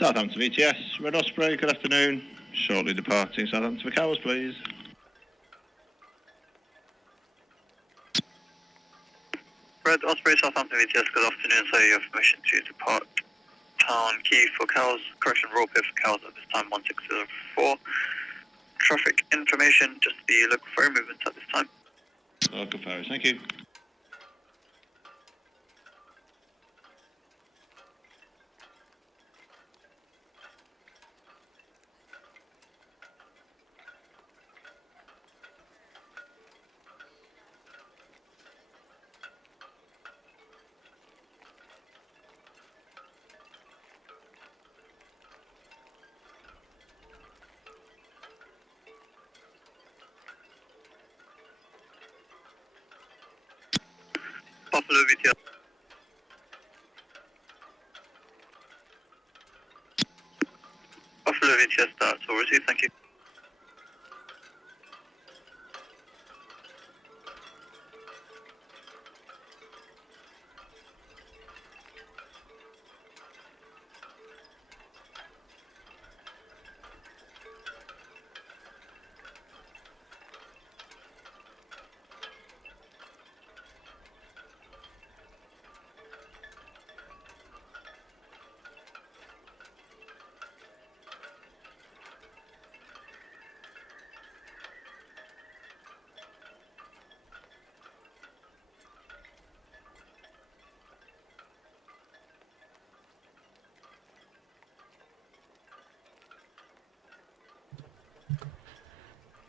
Southampton VTS, Red Osprey, good afternoon. Shortly departing Southampton for Cowes, please. Red Osprey, Southampton VTS, good afternoon. So you have permission to depart Town Quay for Cowes. Correction, roll clear for Cowes at this time, 1604. Traffic information, just the local ferry movements at this time. Local ferries, thank you. Buffalo VTS. Buffalo VTS, that's all received, thank you.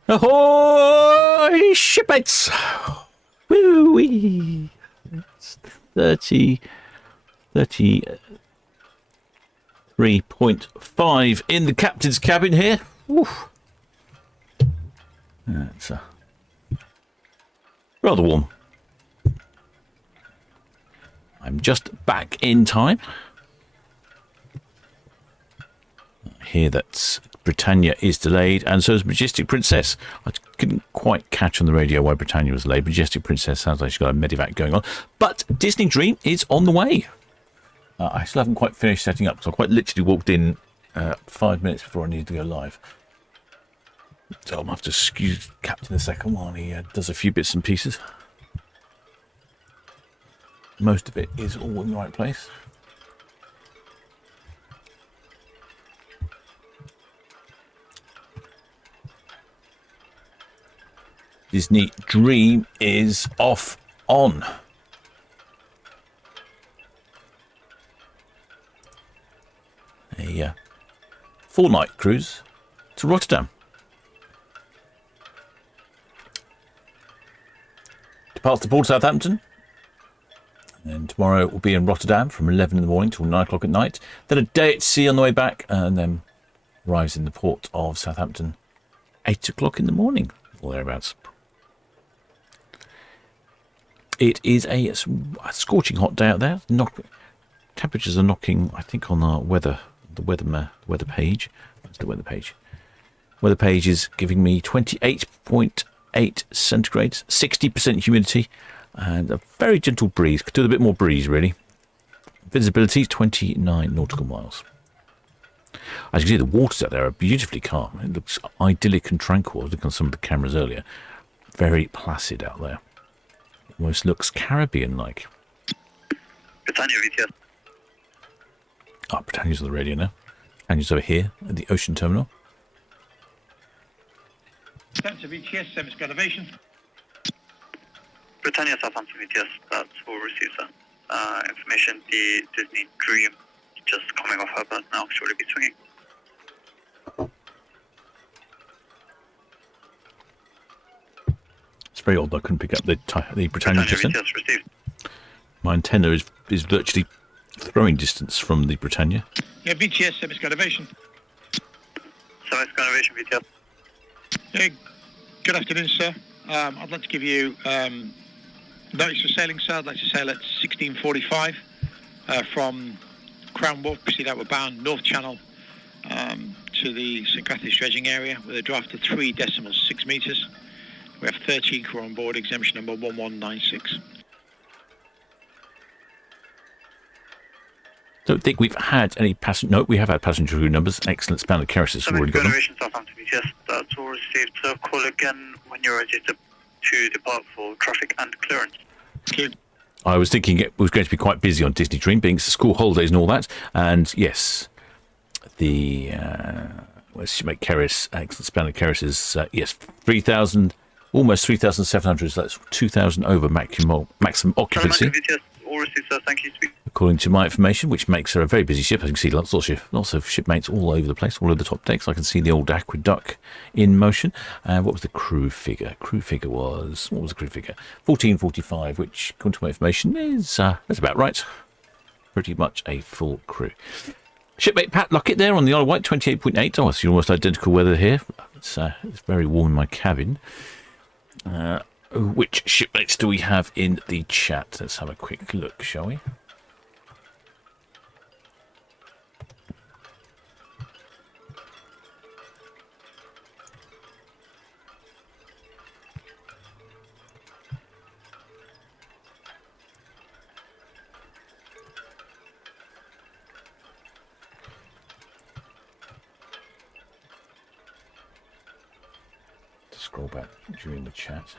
Ahoy, shipmates! Woo-wee! It's 33.5 in the captain's cabin here. Oof. That's rather warm. I'm just back in time. I hear that Britannit is delayed, and so is Majestic Princess. I couldn't quite catch on the radio why Britannit was delayed. Majestic Princess sounds like she's got a medevac going on. But Disney Dream is on the way. I still haven't quite finished setting up, so I quite literally walked in 5 minutes before I needed to go live. So I'll have to excuse Captain a second while he does a few bits and pieces. Most of it is all in the right place. Disney Dream is off on. A 4-night cruise to Rotterdam. Departs the port of Southampton. And tomorrow we'll be in Rotterdam from 11 in the morning till 9 o'clock at night. Then a day at sea on the way back, and then arrives in the port of Southampton 8 o'clock in the morning, or thereabouts. It is a scorching hot day out there. Temperatures are knocking, I think, on our weather page. What's the weather page? Weather page is giving me 28.8 centigrades, 60% humidity, and a very gentle breeze. Could do with a bit more breeze, really. Visibility 29 nautical miles. As you can see, the waters out there are beautifully calm. It looks idyllic and tranquil. I was looking on some of the cameras earlier. Very placid out there. Almost looks Caribbean-like. Britannia VTS. Ah, Britannia's on the radio now. Britannia's over here at the ocean terminal. Southampton VTS, service elevation. Britannia Southampton VTS, that's all received, sir. Information, the Disney Dream just coming off her berth now, shortly be swinging. It's very odd I couldn't pick up the Britannia just then. My antenna is virtually throwing distance from the Britannia. Yeah, VTS, service elevation. Service elevation VTS. Yeah, good afternoon, sir. I'd like to give you notice for sailing, sir. I'd like to sail at 16:45 from Crown Wharf. Proceed outward bound North Channel to the St. Catherine's dredging area with a draft of 3.6 metres. We have 13 crew on board, exemption number 1196. Don't think we've had any passenger. No, we have had passenger crew numbers. Excellent span of carriages. We've already got them. Southampton, yes, that's all received. So call again when you're ready to depart for traffic and clearance. Thank you. I was thinking it was going to be quite busy on Disney Dream, being school holidays and all that. And yes, the let's make carriers, excellent span of carriages. Yes, 3,000, almost 3,700. So that's 2,000 over maximum occupancy. All received, sir. Thank you. According to my information, which makes her a very busy ship. As you can see, lots of shipmates all over the place, all over the top decks. I can see the old aqueduct in motion. And what was the crew figure? What was the crew figure? 1445, which, according to my information, is that's about right. Pretty much a full crew. Shipmate Pat Luckett there on the Isle of Wight, 28.8. Oh, it's almost identical weather here. It's very warm in my cabin. Which shipmates do we have in the chat? Let's have a quick look, shall we? Scroll back during the chat.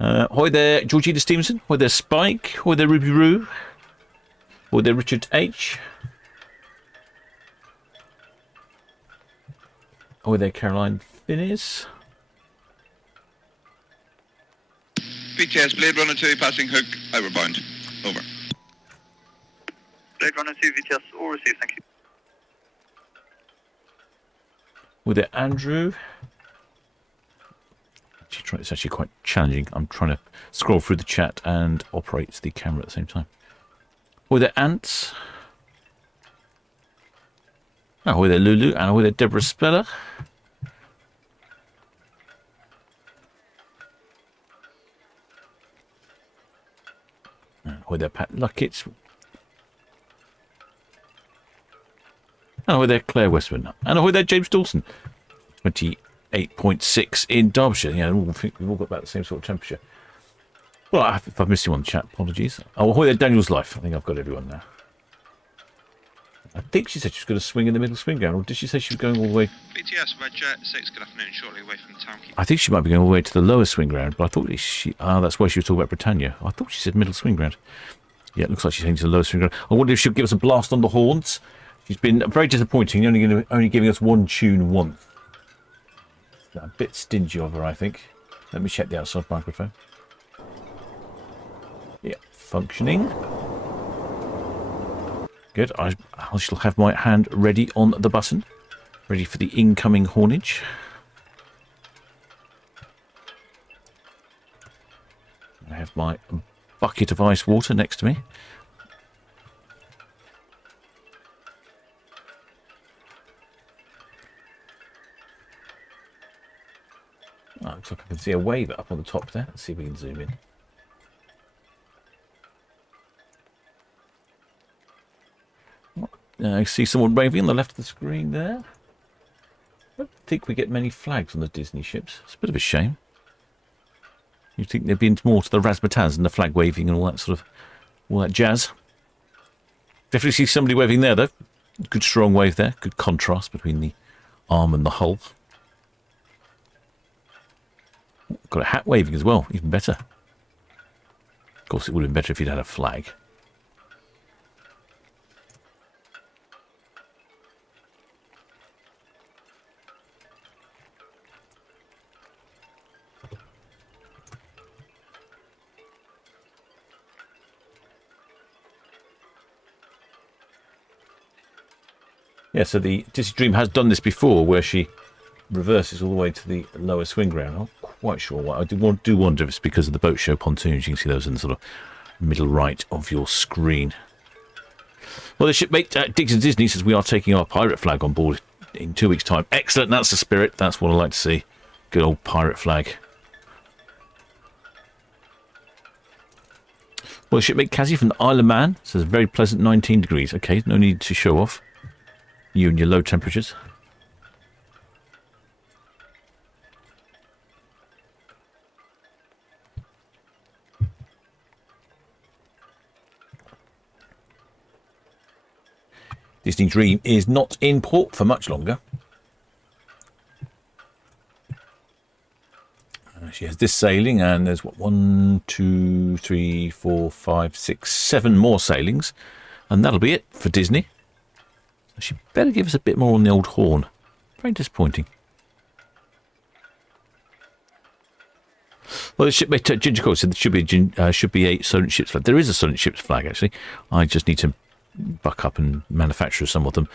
Hi there, Georgina Stevenson. Hi there, Spike. Hi there, Ruby Roo. Hi there, Richard H. Hi there, Caroline Finnis. BTS, Blade Runner 2, passing hook, outbound. Over. Blade Runner 2, VTS, all received, thank you. Hi there, Andrew. It's actually quite challenging. I'm trying to scroll through the chat and operate the camera at the same time. Hi there, Ants. Oh, hi there, Lulu. And hi there, Deborah Speller. And hi there, Pat Luckett. And hi there, Claire Westman. And hi there, James Dawson. 28.6 in Derbyshire. Yeah, we've all got about the same sort of temperature. Well, if I've missed you on the chat, apologies. Oh, hi there, Daniel's Life. I think I've got everyone now. I think she said she was going to swing in the middle swing down, or did she say she was going all the way? BTS, Red Jet 6, good afternoon, shortly away from Town Quay. I think she might be going all the way to the lower swing ground, but I thought that's why she was talking about Britannit. I thought she said middle swing ground. Yeah, it looks like she's heading to the lower swing ground. I wonder if she'll give us a blast on the horns. She's been very disappointing, only giving us one tune once. A bit stingy of her, I think. Let me check the outside microphone. Yeah, functioning. Good. I shall have my hand ready on the button, ready for the incoming hornage. I have my bucket of ice water next to me. Oh, looks like I can see a wave up on the top there. Let's see if we can zoom in. I see someone waving on the left of the screen there. I don't think we get many flags on the Disney ships. It's a bit of a shame. You'd think there'd be more to the razzmatazz and the flag waving and all that jazz. Definitely see somebody waving there, though. Good strong wave there. Good contrast between the arm and the hull. Got a hat waving as well, even better. Of course, it would have been better if you'd had a flag. Yeah, so the Disney Dream has done this before, where she reverses all the way to the lower swing ground. I'm not quite sure why. I do wonder if it's because of the boat show pontoons. You can see those in the sort of middle right of your screen. Well, the shipmate Dixon Disney says we are taking our pirate flag on board in 2 weeks' time. Excellent, that's the spirit. That's what I like to see. Good old pirate flag. Well, shipmate Cassie from the Isle of Man says very pleasant 19 degrees. Okay, no need to show off you and your low temperatures. Disney Dream is not in port for much longer. She has this sailing, and there's what, 1, 2, 3, 4, 5, 6, 7 more sailings, and that'll be it for Disney. So she better give us a bit more on the old horn. Very disappointing. Well, the shipmate Ginger Cole said there should be a Solent Ships flag. There is a Solent Ships flag, actually. I just need to buck up and manufacture some of them,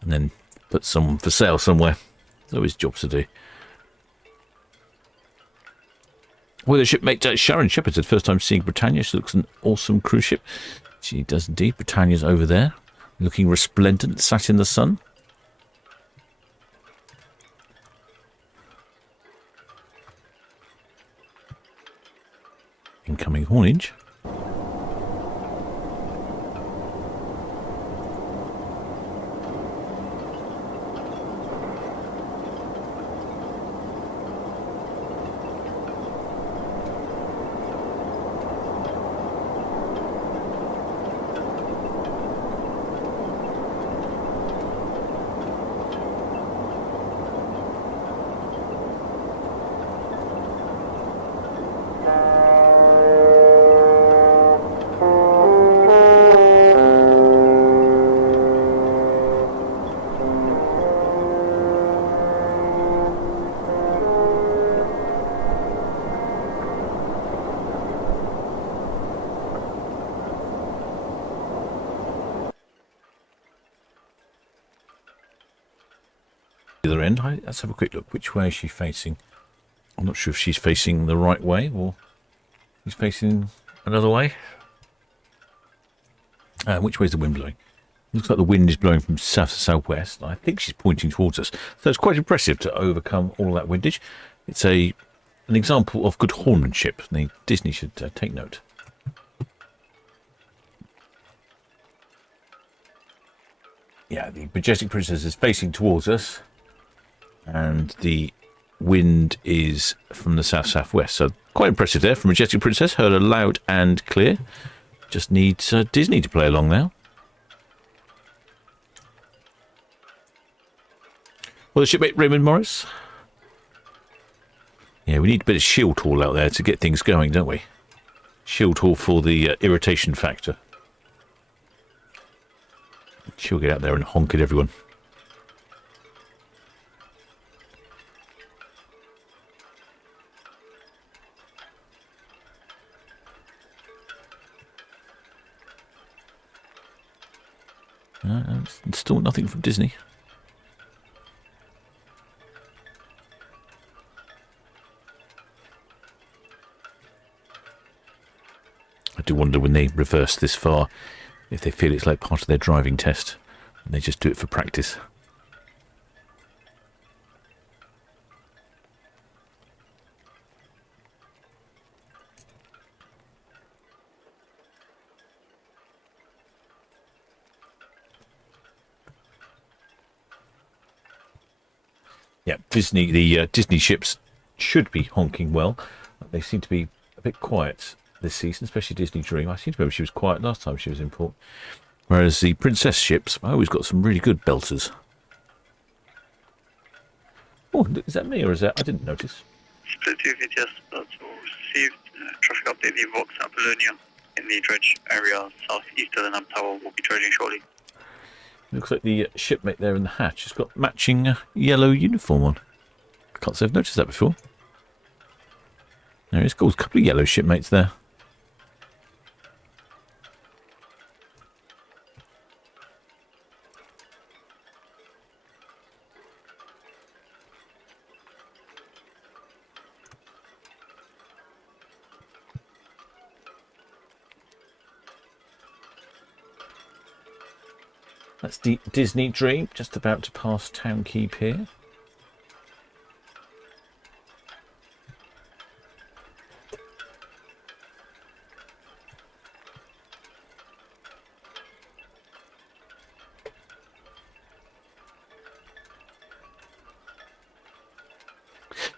and then put some for sale somewhere. There's always jobs to do. Well, the shipmate Sharon Shepherd said, first time seeing Britannia. She looks an awesome cruise ship. She does indeed. Britannia's over there, looking resplendent, sat in the sun. Incoming haulage. Other end. Let's have a quick look. Which way is she facing? I'm not sure if she's facing the right way or she's facing another way. Which way is the wind blowing? Looks like the wind is blowing from south to southwest. I think she's pointing towards us. So it's quite impressive to overcome all that windage. It's an example of good horsemanship. Disney should take note. Yeah, the Majestic Princess is facing towards us, and the wind is from the south-southwest. So quite impressive there from Majestic Princess. Heard her loud and clear. Just needs Disney to play along now. Well, the shipmate Raymond Morris. Yeah, we need a bit of shield haul out there to get things going, don't we? Shield haul for the irritation factor. She'll get out there and honk at everyone. Still nothing from Disney. I do wonder when they reverse this far if they feel it's like part of their driving test and they just do it for practice. Yeah, the Disney ships should be honking well. They seem to be a bit quiet this season, especially Disney Dream. I seem to remember she was quiet last time she was in port. Whereas the Princess ships, always got some really good belters. Oh, is that me or is that... I didn't notice. Split 2 VTS, that's all received. Traffic update, the Vox Apollonia in the dredge area southeast of the Nam Tower will be dredging shortly. Looks like the shipmate there in the hatch has got matching yellow uniform on. I can't say I've noticed that before. There is, got a couple of yellow shipmates there. That's the Disney Dream, just about to pass Town Quay Pier.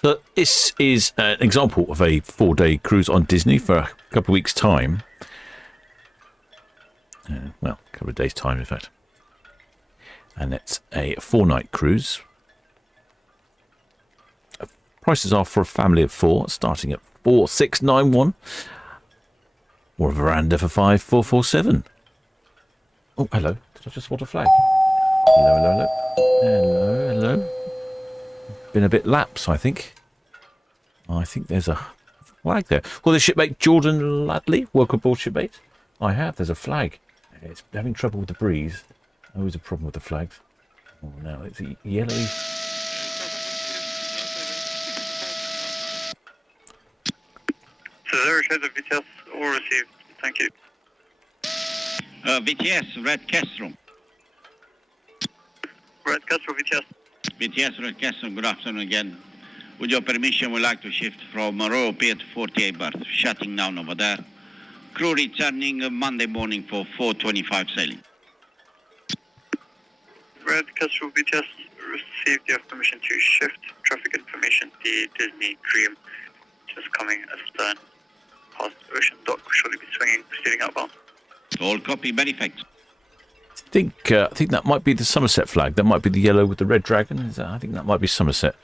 So this is an example of a 4-day cruise on Disney for a couple of weeks' time. Well, a couple of days' time, in fact. and it's a 4-night cruise. Prices are for a family of 4, starting at 4,691, or a veranda for 5,447. Oh, hello. Did I just spot a flag? Hello, hello, hello. Hello, hello. Been a bit lapse, I think. I think there's a flag there. Well, the shipmate Jordan Ladley, welcome aboard, shipmate. I have. There's a flag. It's having trouble with the breeze. Always a problem with the flags. Oh, no, it's a yellowy. So there is the VTS all received. Thank you. VTS, Red Castro. Red Castro VTS. VTS, Red Castro, good afternoon again. With your permission, we'd like to shift from row Pier to 48 berth, shutting down over there. Crew returning Monday morning for 4:25 sailing. Red Castro VTS received your permission to shift. Traffic information, the Disney Dream just coming astern. Past Ocean Dock, shortly be swinging, proceeding outbound. All copy, many thanks. I think that might be the Somerset flag. That might be the yellow with the red dragon. I think that might be Somerset.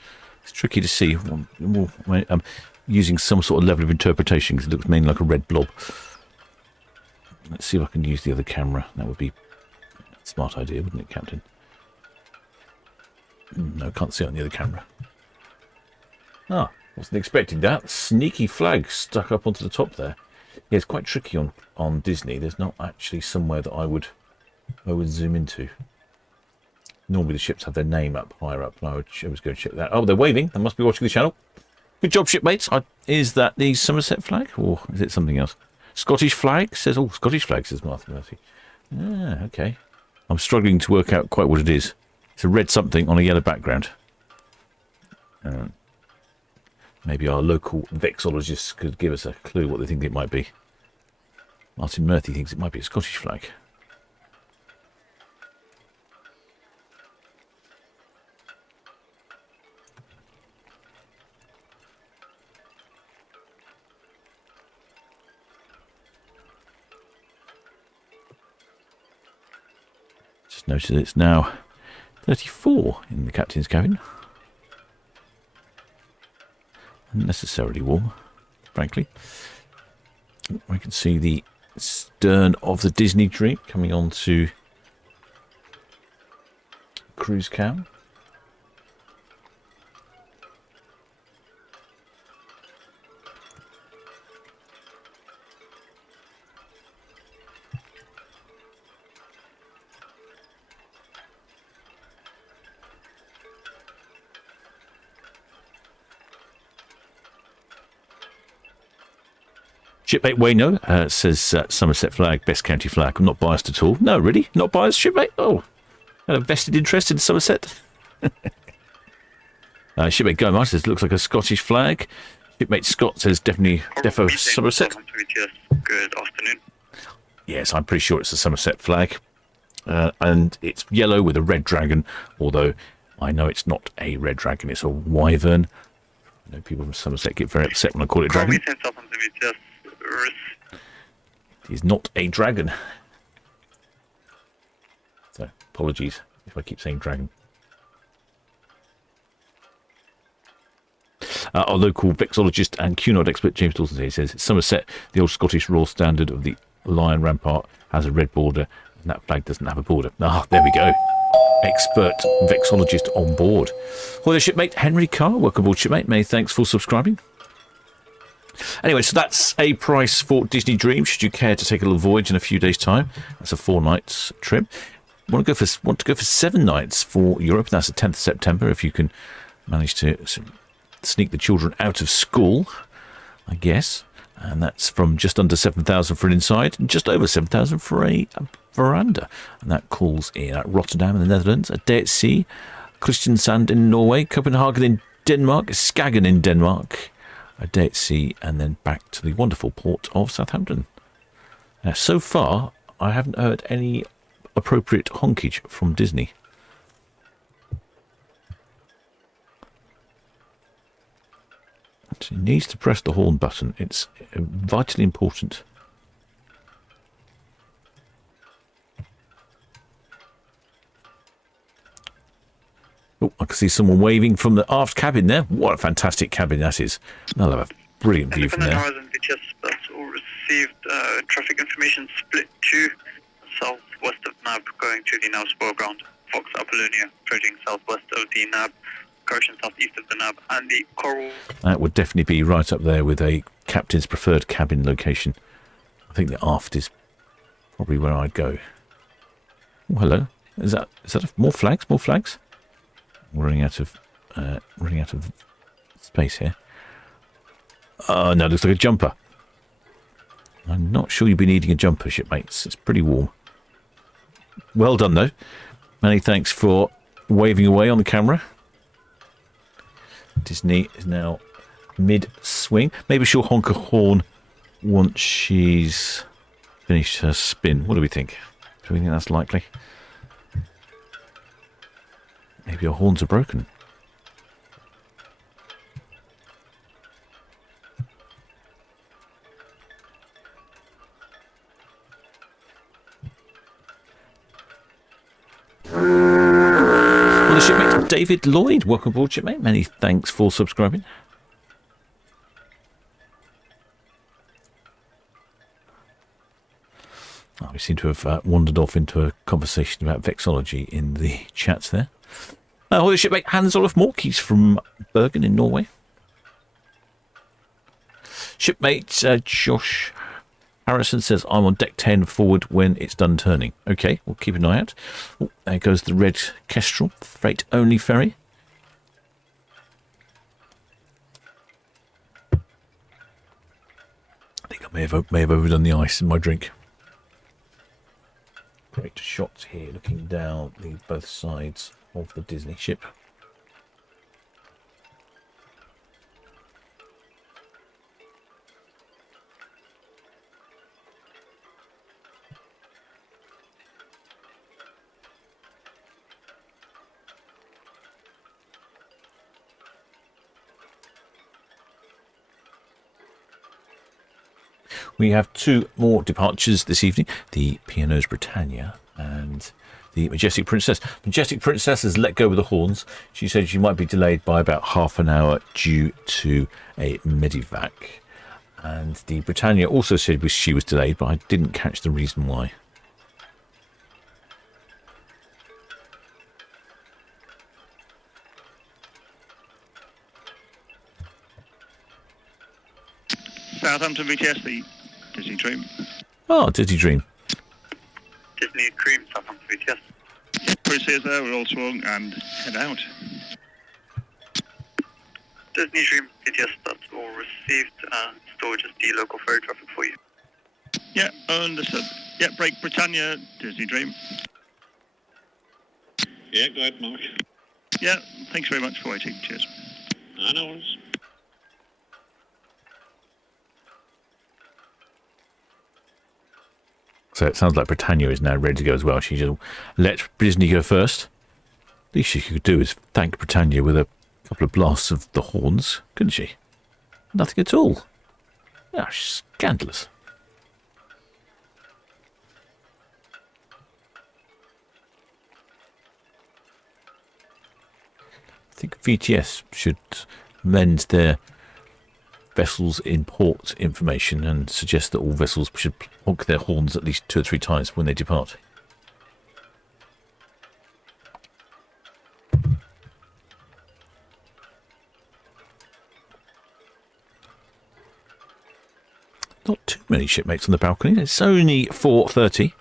It's tricky to see. I'm using some sort of level of interpretation because it looks mainly like a red blob. Let's see if I can use the other camera. That would be a smart idea, wouldn't it, Captain? No, can't see it on the other camera. Ah, wasn't expecting that. Sneaky flag stuck up onto the top there. Yeah, it's quite tricky on Disney. There's not actually somewhere that I would zoom into. Normally the ships have their name up higher up, and I was going to check that. Oh, they're waving. They must be watching the channel. Good job, shipmates. Is that the Somerset flag, or is it something else? Scottish flag says. Oh, Scottish flag says Martha Murphy. Ah, okay. I'm struggling to work out quite what it is. It's a red something on a yellow background. Maybe our local vexologists could give us a clue what they think it might be. Martin Murphy thinks it might be a Scottish flag. Just noticed it's now 34 in the captain's cabin. Unnecessarily warm, frankly. We can see the stern of the Disney Dream coming on to cruise cam. Shipmate Wayno says Somerset flag, best county flag. I'm not biased at all. No, really? Not biased, shipmate? Oh, had a vested interest in Somerset? Shipmate Gomar says looks like a Scottish flag. Shipmate Scott says definitely defo Somerset. Good afternoon. Yes, I'm pretty sure it's a Somerset flag. And it's yellow with a red dragon, although I know it's not a red dragon, it's a wyvern. I know people from Somerset get very upset when I call it dragon. He's not a dragon. So, apologies if I keep saying dragon. Our local vexologist and Cunard expert James Dawson here says Somerset, the old Scottish Royal Standard of the Lion Rampart, has a red border, and that flag doesn't have a border. Ah, there we go. Expert vexologist on board. Well, the shipmate Henry Carr, welcome aboard, shipmate. Many thanks for subscribing. Anyway, so that's a price for Disney Dream. Should you care to take a little voyage in a few days' time, that's a 4 nights trip. Want to go for 7 nights for Europe? That's the 10th of September. If you can manage to sneak the children out of school, I guess. And that's from just under 7,000 for an inside, and just over 7,000 for a veranda. And that calls in at Rotterdam in the Netherlands, a day at sea, Kristiansand in Norway, Copenhagen in Denmark, Skagen in Denmark, a day at sea, and then back to the wonderful port of Southampton. So far, I haven't heard any appropriate honkage from Disney. It needs to press the horn button. It's vitally important. Oh, I can see someone waving from the aft cabin there. What a fantastic cabin that is. I'll have a brilliant view from Independent there. Horizon VTS, that's all received traffic information split to southwest of NAB going to the NAB spore ground. Fox Apollonia trading southwest of the NAB, correction southeast of the NAB, and the Coral. That would definitely be right up there with a captain's preferred cabin location. I think the aft is probably where I'd go. Oh, hello. Is that more flags? More flags? We're running out of space here. Oh no, it looks like a jumper. I'm not sure you'd be needing a jumper, shipmates. It's pretty warm. Well done though. Many thanks for waving away on the camera. Disney is now mid-swing. Maybe she'll honk a horn once she's finished her spin. What do we think? Do we think that's likely? Maybe her horns are broken. Well, the shipmate David Lloyd, welcome aboard, shipmate. Many thanks for subscribing. Oh, we seem to have wandered off into a conversation about vexology in the chats there. The shipmate Hans Olaf Morkies from Bergen in Norway. Shipmate Josh Harrison says, I'm on deck 10 forward when it's done turning. Okay, we'll keep an eye out. Oh, there goes the red Kestrel, freight only ferry. I think I may have overdone the ice in my drink. Great shots here, looking down both sides of the Disney ship. We have two more departures this evening. The P&O's Britannia and the Majestic Princess. Majestic Princess has let go with the horns. She said she might be delayed by about half an hour due to a Medivac. And the Britannia also said she was delayed, but I didn't catch the reason why. Southampton VTS, the Disney Dream. Oh, Disney Dream. Disney Dream, Southampton VTS. Yeah, Chris is there, we're all swung and head out. Disney Dream VTS, that's all received, and storage is the local ferry traffic for you. Yeah, understood. Yeah, break Britannia, Disney Dream. Yeah, go ahead, Mark. Yeah, thanks very much for waiting. Cheers. No worries. So it sounds like Britannia is now ready to go as well. She just let Disney go first. The least she could do is thank Britannia with a couple of blasts of the horns, couldn't she? Nothing at all. Ah, scandalous. I think VTS should amend their vessels in port information and suggest that all vessels should honk their horns at least 2 or 3 times when they depart. Not too many shipmates on the balcony. It's only 4:30.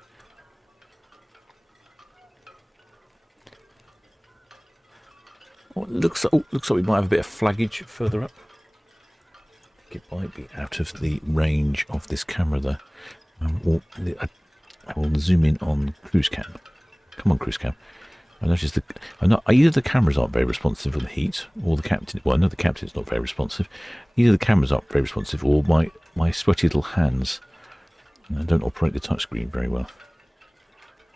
Oh, looks like we might have a bit of flaggage further up. It might be out of the range of this camera there. I will zoom in on cruise cam. Come on, cruise cam. I noticed either the cameras aren't very responsive for the heat, or the captain. Well, no, the captain's not very responsive. Either the cameras aren't very responsive, or my sweaty little hands don't operate the touchscreen very well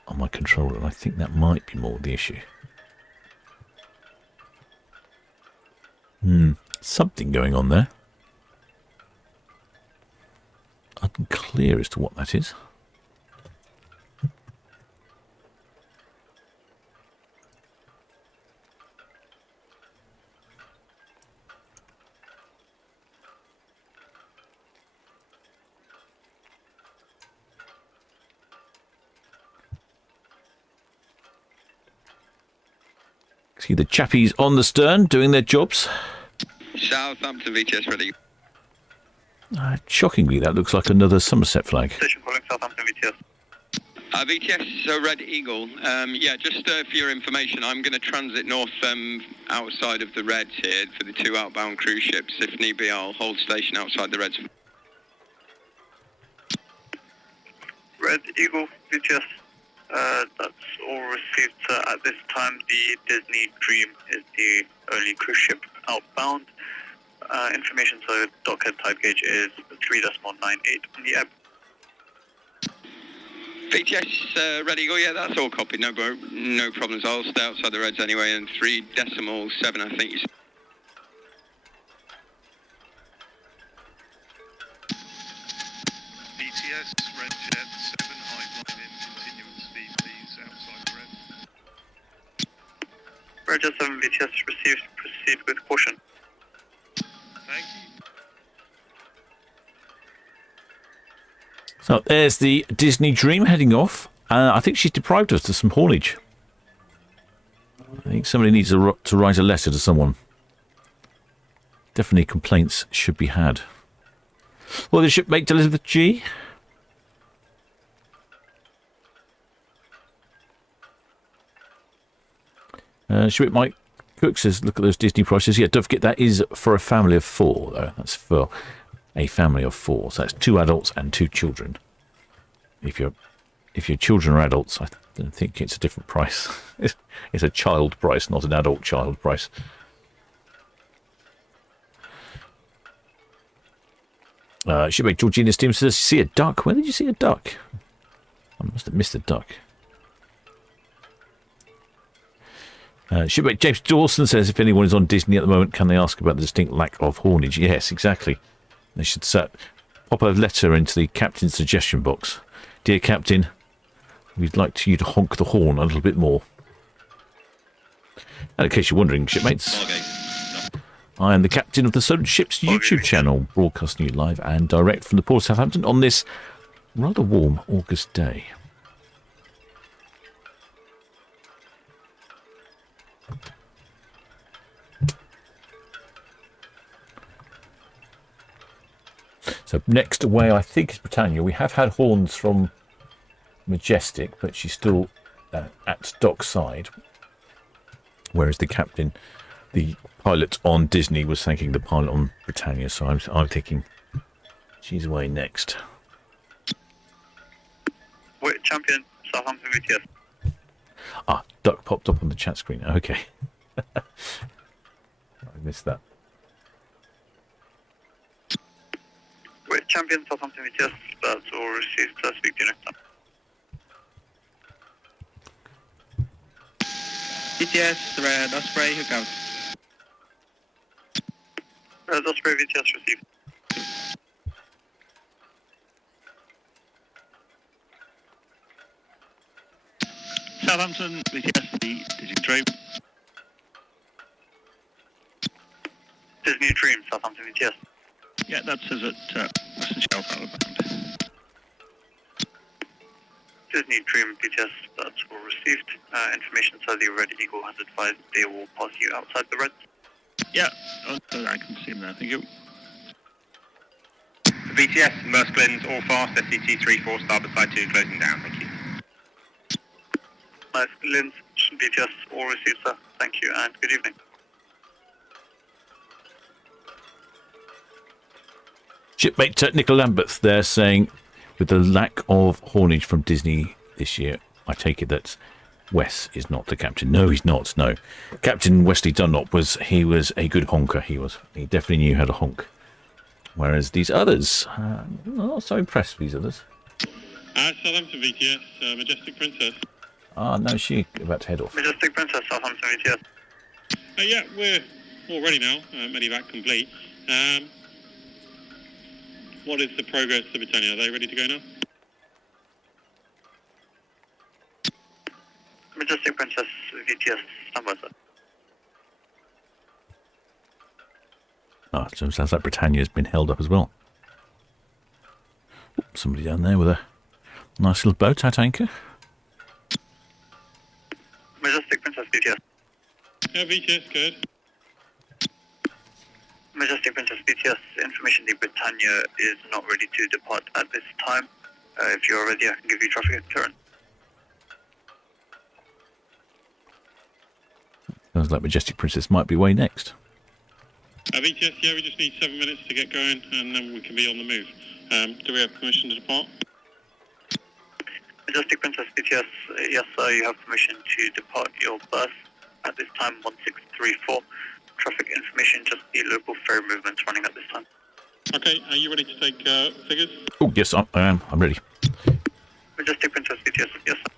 on my controller, and I think that might be more the issue. Something going on there. Unclear as to what that is. See the chappies on the stern doing their jobs. Southampton VTS ready. Shockingly, that looks like another Somerset flag. Station calling Southampton VTS. VTS Red Eagle. Yeah, just for your information, I'm going to transit north outside of the Reds here for the 2 outbound cruise ships. If need be, I'll hold station outside the Reds. Red Eagle VTS. That's all received. At this time, the Disney Dream is the only cruise ship outbound. Information, so dockhead tide gauge is 3.98 in the ebb. VTS Red Eagle, yeah, that's all copied. No problems. I'll stay outside the Reds anyway. And 3.7, I think you said. BTS Red Jet 7, high flying in, continuous speed please, outside the Red. Red Jet 7 BTS received, proceed with caution. Thank you. So there's the Disney Dream heading off. I think she's deprived us of some haulage. I think somebody needs to write a letter to someone. Definitely complaints should be had. Well, the shipmate to Elizabeth G. Shipmate Mike Cook says, look at those Disney prices. Yeah, don't forget that is for a family of 4, though. That's for a family of 4. So that's 2 adults and 2 children. If your children are adults, I don't think it's a different price. It's a child price, not an adult child price. Shipmate Georgina Steam says, see a duck? When did you see a duck? I must have missed a duck. Shipmate James Dawson says, if anyone is on Disney at the moment, can they ask about the distinct lack of haulage? Yes, exactly. They should pop a letter into the captain's suggestion box. Dear Captain, we'd like you to honk the horn a little bit more. And in case you're wondering, shipmates, I am the captain of the Solent Ships YouTube channel, broadcasting you live and direct from the port of Southampton on this rather warm August day. So next away, I think, is Britannia. We have had horns from Majestic, but she's still at dockside. Whereas the captain, the pilot on Disney, was thanking the pilot on Britannia. So I'm thinking she's away next. Wait, champion, Southampton VTS. Ah, duck popped up on the chat screen. Okay. I missed that. Wait, champion, Southampton VTS. That's all received. Speak to you next time. BTS Red Osprey, hook out. Red Osprey VTS received. Southampton VTS, the Disney Dream. Disney Dream, Southampton VTS. Yeah, that says at Western Shelf outbound. Disney Dream VTS, that's all received. Information says the Red Eagle has advised they will pass you outside the Reds. Yeah, I can see him there, thank you. VTS, Mersklin's all fast, SCT 34, starboard side 2, closing down, thank you. Nice, Linz, VTS, all received, sir. Thank you and good evening. Shipmate Nicola Lambert there saying, with the lack of haulage from Disney this year, I take it that Wes is not the captain. No, he's not. No, Captain Wesley Dunlop was a good honker. He definitely knew how to honk. Whereas these others, I'm not so impressed with these others. Southampton VTS, Majestic Princess. Ah, no, she about to head off. Majestic Princess, Southampton VTS. Yeah, we're all ready now. Medevac complete. What is the progress to Britannia? Are they ready to go now? Majestic Princess VTS, standby, sir. Ah, so it sounds like Britannia's been held up as well. Ooh, somebody down there with a nice little boat at anchor. Majestic Princess VTS. Yeah, VTS, good. Majestic Princess BTS, information the Britannia is not ready to depart at this time. If you're ready, I can give you traffic clearance. Sounds like Majestic Princess might be away next. VTS, yeah, we just need 7 minutes to get going and then we can be on the move. Do we have permission to depart? Majestic Princess BTS, yes sir, you have permission to depart your bus at this time, 1634. Traffic information, just the local ferry movements running at this time. Okay, are you ready to take figures? Oh, yes, I am. I'm ready. Majestic Princess BTS, yes sir.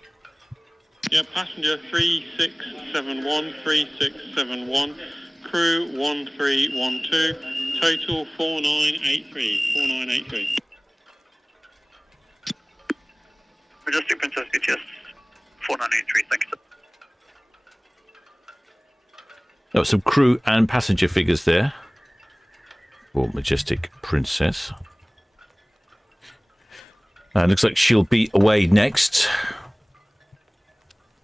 Yeah, passenger 3671, crew 1312, total 4983. Majestic Princess BTS, 4983, thank you sir. There were some crew and passenger figures there for Majestic Princess. Looks like she'll be away next.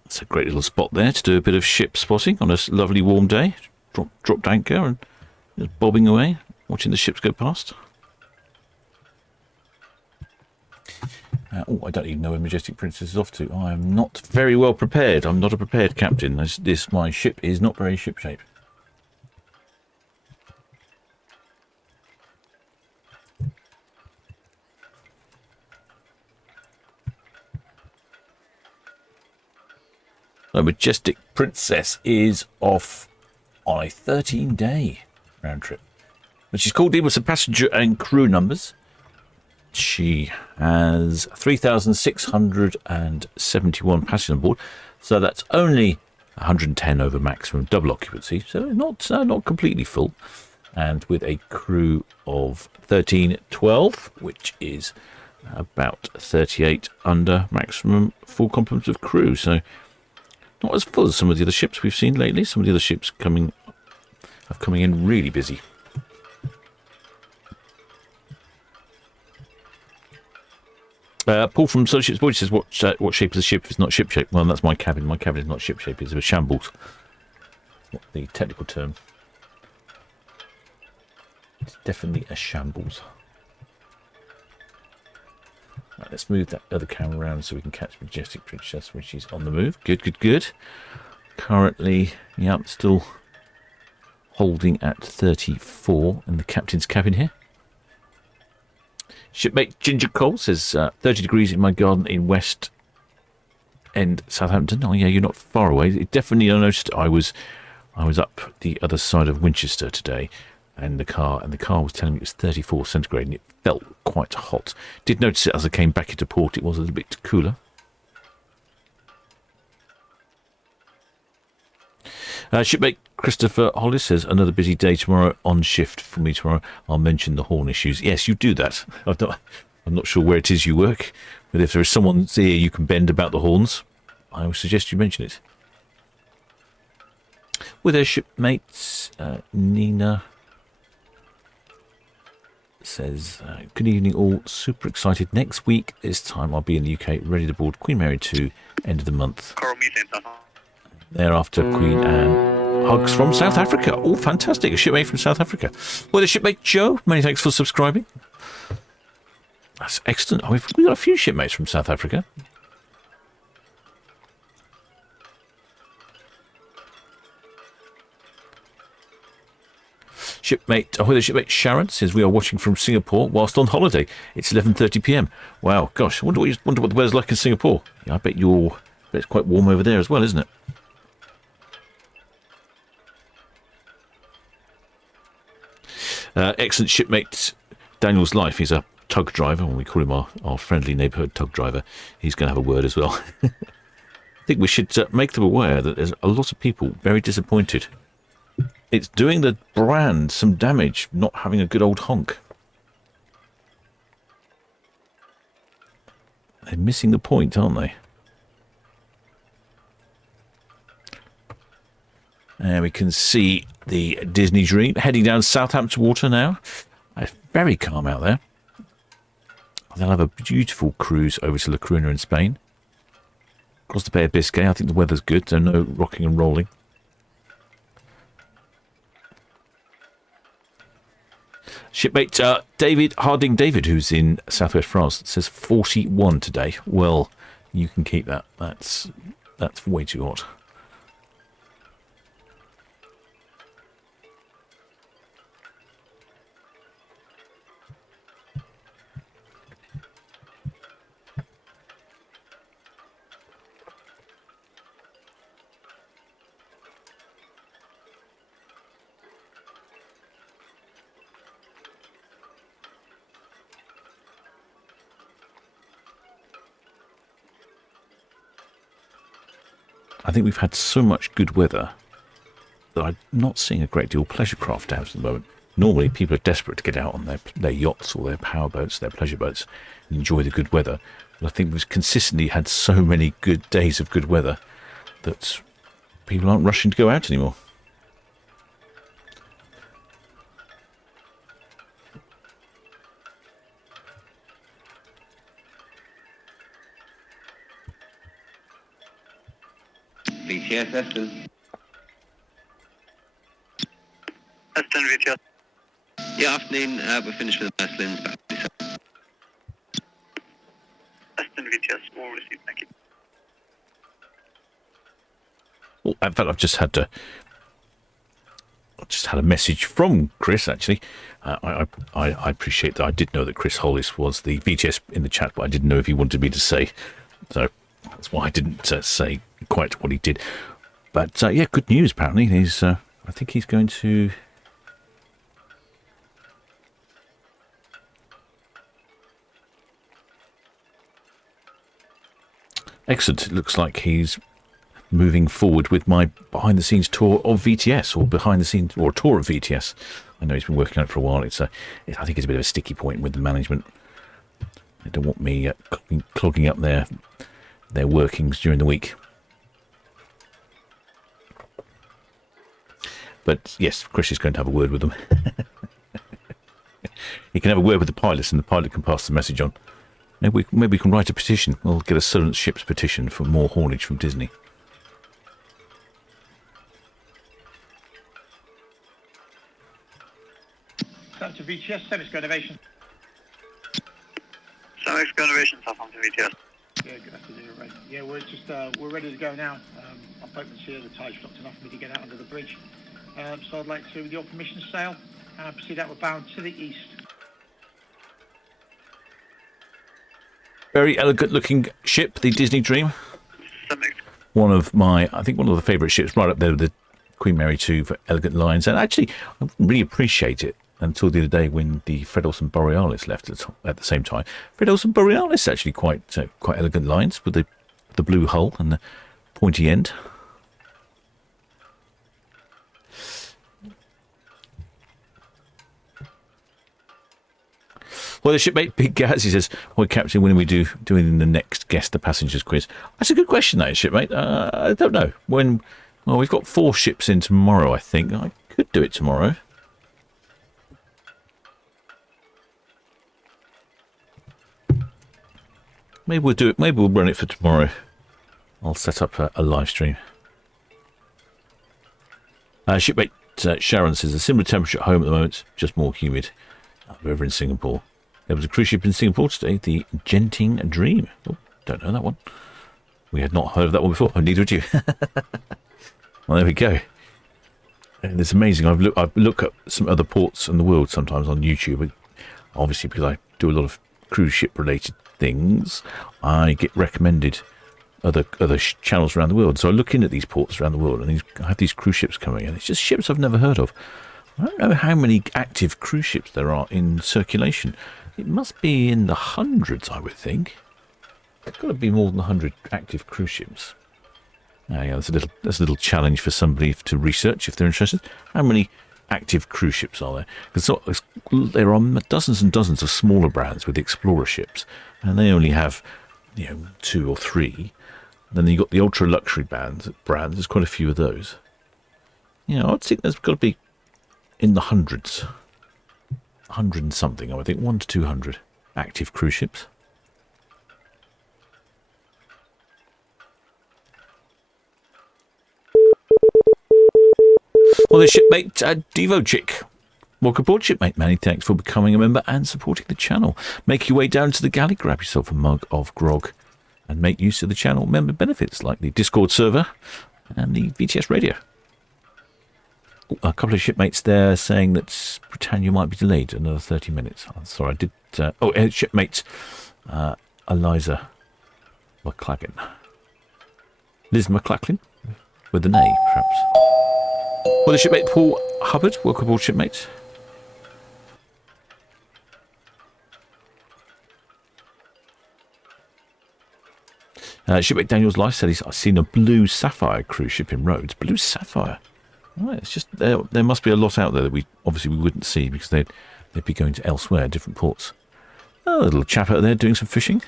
It's a great little spot there to do a bit of ship spotting on a lovely warm day. Dropped anchor and just bobbing away, watching the ships go past. I don't even know where Majestic Princess is off to. I am not very well prepared. I'm not a prepared captain. My ship is not very ship-shape. The Majestic Princess is off on a 13-day round trip. But she's called in with some passenger and crew numbers. She has 3,671 passengers on board, so that's only 110 over maximum double occupancy, so not completely full. And with a crew of 1312, which is about 38 under maximum full complement of crew, so not as full as some of the other ships we've seen lately. Some of the other ships coming in really busy. Paul from Solent Ships Voyage says, what shape is the ship if it's not ship shape? Well, that's my cabin. My cabin is not ship shape. It's a shambles. It's not the technical term. It's definitely a shambles. Right, let's move that other camera around so we can catch Majestic Princess when she's on the move. Good. Currently, yep, still holding at 34 in the captain's cabin here. Shipmate Ginger Cole says 30 degrees in my garden in West End, Southampton. Oh yeah, you're not far away. It definitely, I noticed I was up the other side of Winchester today, and the car was telling me it was 34 centigrade, and it felt quite hot. Did notice it as I came back into port. It was a little bit cooler. Shipmate Christopher Hollis says, another busy day tomorrow on shift for me tomorrow. I'll mention the horn issues. Yes, you do that. I'm not sure where it is you work, but if there is someone's ear you can bend about the horns, I would suggest you mention it. With her shipmates, Nina says, good evening all, super excited. Next week, this time I'll be in the UK, ready to board Queen Mary 2, end of the month. Thereafter, Queen Anne. Hugs from South Africa. Oh, fantastic. A shipmate from South Africa. Well, the shipmate Joe, many thanks for subscribing. That's excellent. Oh, we've got a few shipmates from South Africa. Shipmate Sharon says, we are watching from Singapore whilst on holiday. It's 11:30 p.m. Wow, gosh, I wonder what the weather's like in Singapore. Yeah, I bet it's quite warm over there as well, isn't it? Excellent shipmate Daniel's Life. He's a tug driver, and we call him our friendly neighbourhood tug driver. He's going to have a word as well. I think we should make them aware that there's a lot of people very disappointed. It's doing the brand some damage not having a good old honk. They're missing the point, aren't they? And we can see the Disney Dream heading down Southampton water now. It's very calm out there. They'll have a beautiful cruise over to La Coruna in Spain. Across the Bay of Biscay, I think the weather's good, so no rocking and rolling. Shipmate David Harding David, who's in southwest France, says 41 today. Well, you can keep that. That's way too hot. I think we've had so much good weather that I'm not seeing a great deal of pleasure craft out at the moment. Normally, people are desperate to get out on their yachts or their power boats, their pleasure boats, and enjoy the good weather. But I think we've consistently had so many good days of good weather that people aren't rushing to go out anymore. VTS Eston. Eston VTS. Yeah, afternoon. We're finished with the Merslins. Eston VTS, all received, thank you. Well, in fact, I've just had a message from Chris, actually. I appreciate that. I did know that Chris Hollis was the VTS in the chat, but I didn't know if he wanted me to say. So that's why I didn't say quite what he did. But yeah, good news. Apparently, he's. I think he's going to. Excellent. It looks like he's moving forward with my behind-the-scenes tour of VTS, or behind-the-scenes, or a tour of VTS. I know he's been working on it for a while. I think it's a bit of a sticky point with the management. They don't want me clogging up their workings during the week. But yes, Chris is going to have a word with them. He can have a word with the pilots, and the pilot can pass the message on. Maybe we can write a petition. We'll get a Solent Ships petition for more haulage from Disney. That's a VTS, Semex Innovation. Semex Innovation, Southampton VTS. Yeah, good afternoon, Ray. Yeah, we're ready to go now. Our boatman's here, the tide's dropped enough for me to get out under the bridge. So I'd like to, with your permission, sail and proceed outward bound to the east. Very elegant looking ship, the Disney Dream. One of the favourite ships, right up there with the Queen Mary 2 for elegant lines. And actually, I really appreciate it until the other day when the Fred Olsen Borealis left at the same time. Fred Olsen Borealis actually quite elegant lines with the blue hull and the pointy end. Well, the shipmate Big Gaz, he says, "Well, Captain, when are we doing the next guest the passengers quiz?" That's a good question, that is, shipmate. I don't know when. Well, we've got 4 ships in tomorrow. I think I could do it tomorrow. Maybe we'll do it. Maybe we'll run it for tomorrow. I'll set up a live stream. Shipmate Sharon says, "A similar temperature at home at the moment, just more humid." Over in Singapore. There was a cruise ship in Singapore today, the Genting Dream. Oh, don't know that one. We had not heard of that one before. Oh, neither had you. Well, there we go. And it's amazing. I've looked at some other ports in the world sometimes on YouTube. Obviously, because I do a lot of cruise ship related things, I get recommended other channels around the world. So I look into these ports around the world, and I have these cruise ships coming in. It's just ships I've never heard of. I don't know how many active cruise ships there are in circulation. It must be in the hundreds, I would think. There's got to be more than 100 active cruise ships. Yeah, that's a little challenge for somebody to research if they're interested. How many active cruise ships are there? Because there are dozens and dozens of smaller brands with explorer ships, and they only have 2 or 3. Then you've got the ultra luxury brands. There's quite a few of those. I'd think there's got to be in the hundreds. 100 and something, I would think. 100 to 200 active cruise ships. Well, the shipmate Devo Chick Welcome aboard, shipmate. Many thanks for becoming a member and supporting the channel. Make your way down to the galley, grab yourself a mug of grog, and make use of the channel member benefits like the Discord server and the VTS radio. A couple of shipmates there saying that Britannia might be delayed another 30 minutes. I'm sorry, I did... shipmate Eliza McClagan. Liz McClacklin? With an A, perhaps. Well, the shipmate Paul Hubbard. Welcome aboard, shipmate. Shipmate Daniel's Life said he's seen a blue sapphire cruise ship in Rhodes. Blue sapphire? Right, it's just there must be a lot out there that we wouldn't see because they'd be going to elsewhere, different ports. Oh, a little chap out there doing some fishing.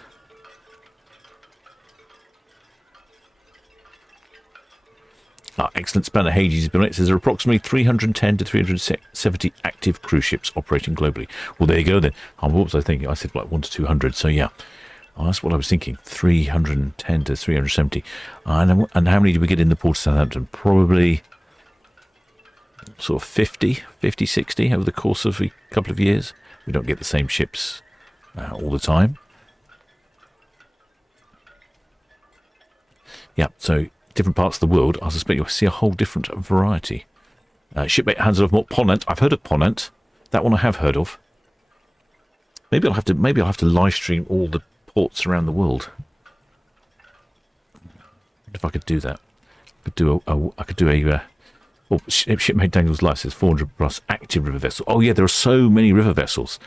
Excellent span of Hades. It says there are approximately 310 to 370 active cruise ships operating globally. Well, there you go then. What was I thinking? I said like 1 to 200. So yeah, that's what I was thinking. 310 to 370. And how many did we get in the port of Southampton? Probably sort of 50, 60 over the course of a couple of years. We don't get the same ships all the time. Yeah, so different parts of the world, I suspect you'll see a whole different variety. Shipmate hands off more Ponant. I've heard of Ponant. That one I have heard of. Maybe I'll have to live stream all the ports around the world. If I could do that, I could do a Shipmate Daniel's Life says 400 plus active river vessels. Oh yeah, there are so many river vessels.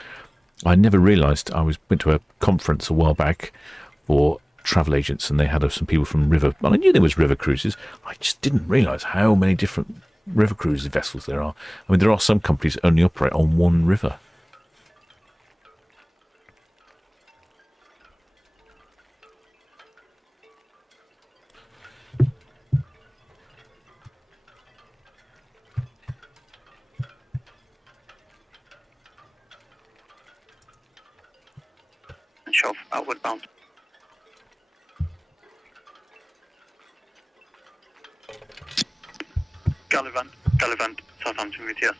I never realised. Went to a conference a while back for travel agents, and they had some people from river. Well, I knew there was river cruises. I just didn't realise how many different river cruise vessels there are. I mean, there are some companies that only operate on one river. Shelf outward bound. Gallivant, Southampton VTS.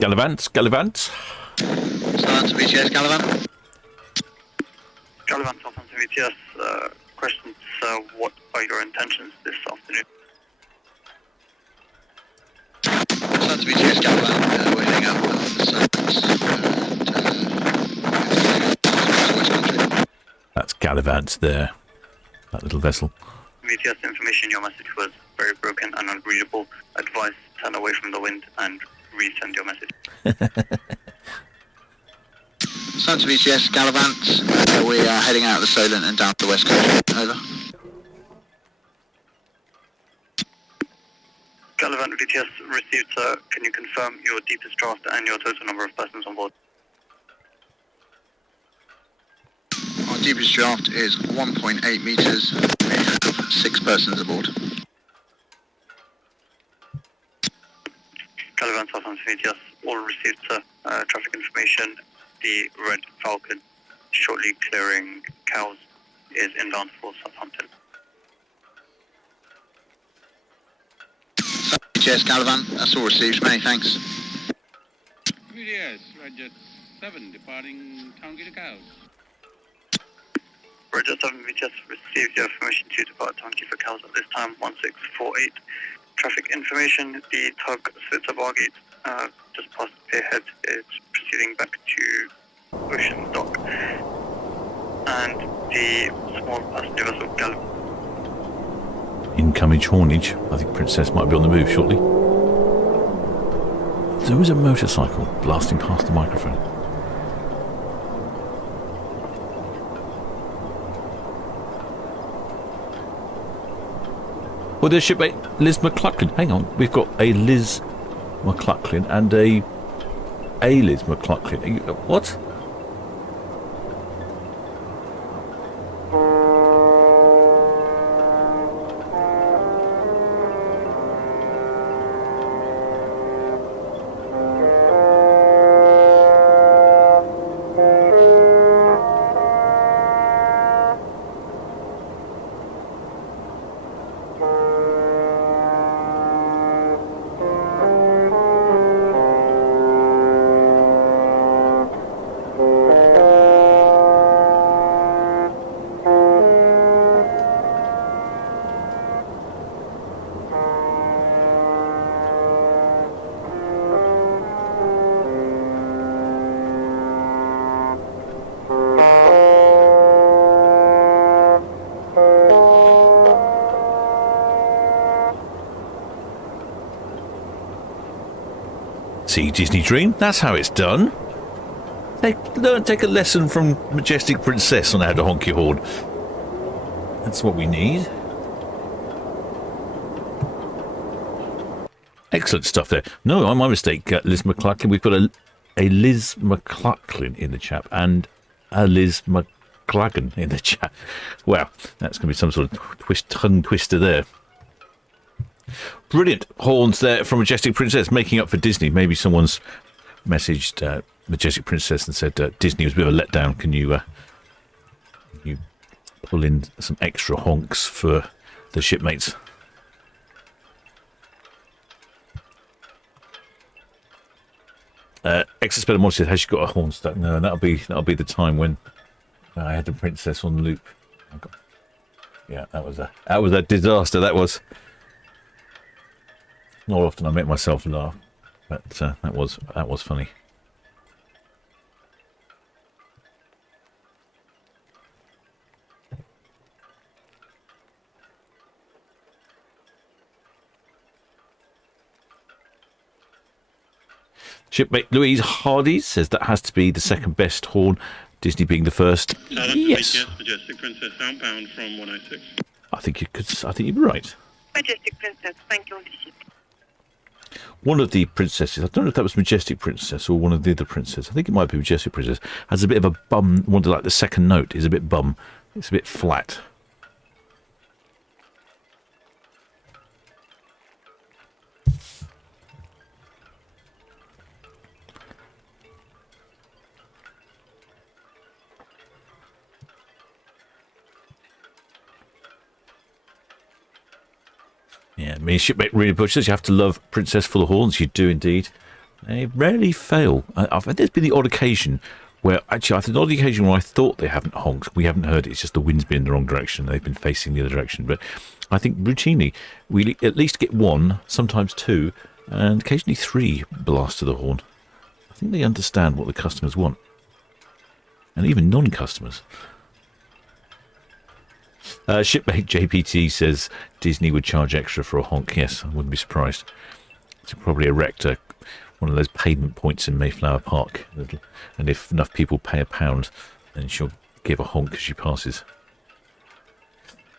Gallivant. Southampton VTS, Gallivant. Gallivant, Southampton VTS. Questions, what are your intentions this afternoon? Southampton VTS, Gallivant. We're heading out on the West Country. That's Gallivant there. That little vessel. VTS information, your message was very broken and unreadable. Advice, turn away from the wind and resend your message. Southampton VTS, Gallivant. We are heading out of the Solent and down the West Coast. Over. Gallivant VTS received, sir. Can you confirm your deepest draft and your total number of persons on board? Our deepest draft is 1.8 meters. We have 6 persons aboard. Gallivant, Southampton VTS, all received, sir. Traffic information. The Red Falcon, shortly clearing Cowes, is inbound for Southampton. VTS, Gallivant, that's all received. Many thanks. VTS, Roger 7, departing Town Quay to Cowes. Roger 7 VTS received your permission to depart Town Quay for Cowes at this time, 1648. Traffic information, the tug Switzer Bargate, just past the pierhead, is proceeding back to Ocean Dock. And the small passenger vessel Gallivant. Incoming Hornage. I think Princess might be on the move shortly. There was a motorcycle blasting past the microphone. Well, there's shipmate Liz McClacklin. Hang on, we've got a Liz McClacklin and a Liz McClacklin. What? See, Disney Dream, that's how it's done. Take a lesson from Majestic Princess on how to honk your horn. That's what we need. Excellent stuff there. No, my mistake, Liz McLaughlin. We've got a Liz McLaughlin in the chat and a Liz McLagan in the chat. Wow, that's going to be some sort of tongue twister there. Brilliant horns there from Majestic Princess, making up for Disney. Maybe someone's messaged Majestic Princess and said Disney was a bit of a letdown. Can you pull in some extra honks for the shipmates? Exospedal Mod said, has she got a horn stuck? No, that'll be the time when I had the Princess on loop. Yeah, that was a disaster. That was. Not often I make myself laugh, but that was funny. Shipmate Louise Hardy says that has to be the second best horn, Disney being the first. Yes. Majestic Princess outbound from 106. I think you'd be right. Majestic Princess, thank you. One of the princesses, I don't know if that was Majestic Princess or one of the other princesses. I think it might be Majestic Princess. Has a bit of a bum. One of like the second note is a bit bum. It's a bit flat. Yeah, me shipmate Rena Bush says you have to love Princess full of horns. You do indeed. They rarely fail. There's been the odd occasion where, actually, I think the odd occasion where I thought they haven't honked. We haven't heard it. It's just the wind's been in the wrong direction. They've been facing the other direction. But I think routinely we at least get one, sometimes two, and occasionally three blasts to the horn. I think they understand what the customers want, and even non-customers. Shipmate JPT says Disney would charge extra for a honk. Yes, I wouldn't be surprised. To probably erect one of those payment points in Mayflower Park, and if enough people pay £1, then she'll give a honk as she passes.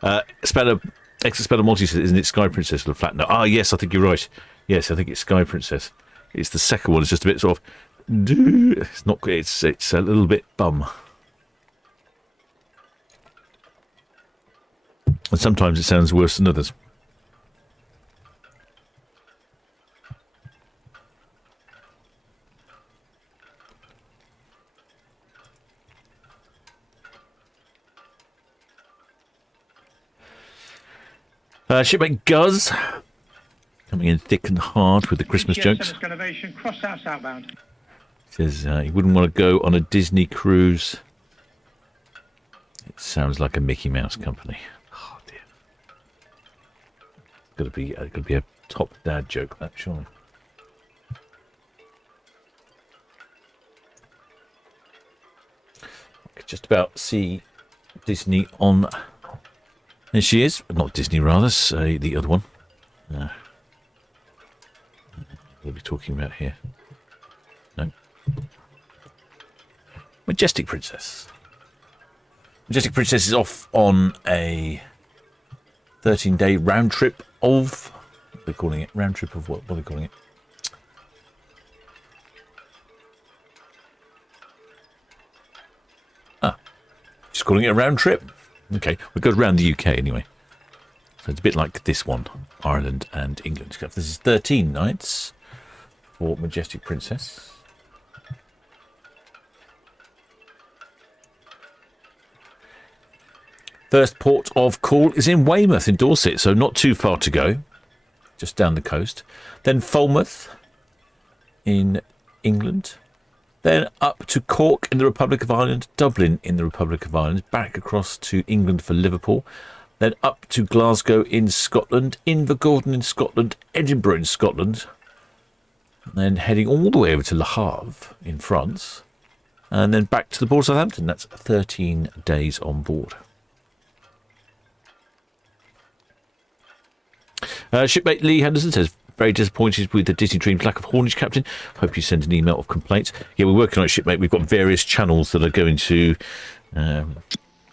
Exospedal Multi says, isn't it Sky Princess with a flat note? Ah, yes, I think you're right. Yes, I think it's Sky Princess. It's the second one. It's just a bit sort of. It's not. It's a little bit bum. And sometimes it sounds worse than others. Shipmate Guz coming in thick and hard with the Christmas jokes. Cross house outbound. Says he wouldn't want to go on a Disney cruise. It sounds like a Mickey Mouse company. Oh dear. It's got to be a top dad joke, that surely. I could just about see Disney on. There she is. Not Disney, rather. The other one. We'll be talking about here. No. Majestic Princess. Majestic Princess is off on a 13-day round trip of... What are they calling it? Round trip of what? What are they calling it? Just calling it a round trip. Okay, we go around the UK anyway. So it's a bit like this one, Ireland and England. This is 13 nights for Majestic Princess. First port of call is in Weymouth in Dorset, so not too far to go, just down the coast. Then Falmouth in England. Then up to Cork in the Republic of Ireland, Dublin in the Republic of Ireland, back across to England for Liverpool. Then up to Glasgow in Scotland, Invergordon in Scotland, Edinburgh in Scotland. And then heading all the way over to Le Havre in France. And then back to the port of Southampton. That's 13 days on board. Shipmate Lee Henderson says, very disappointed with the Disney Dreams lack of haulage, Captain. Hope you send an email of complaints. Yeah, we're working on it, shipmate. We've got various channels that are going to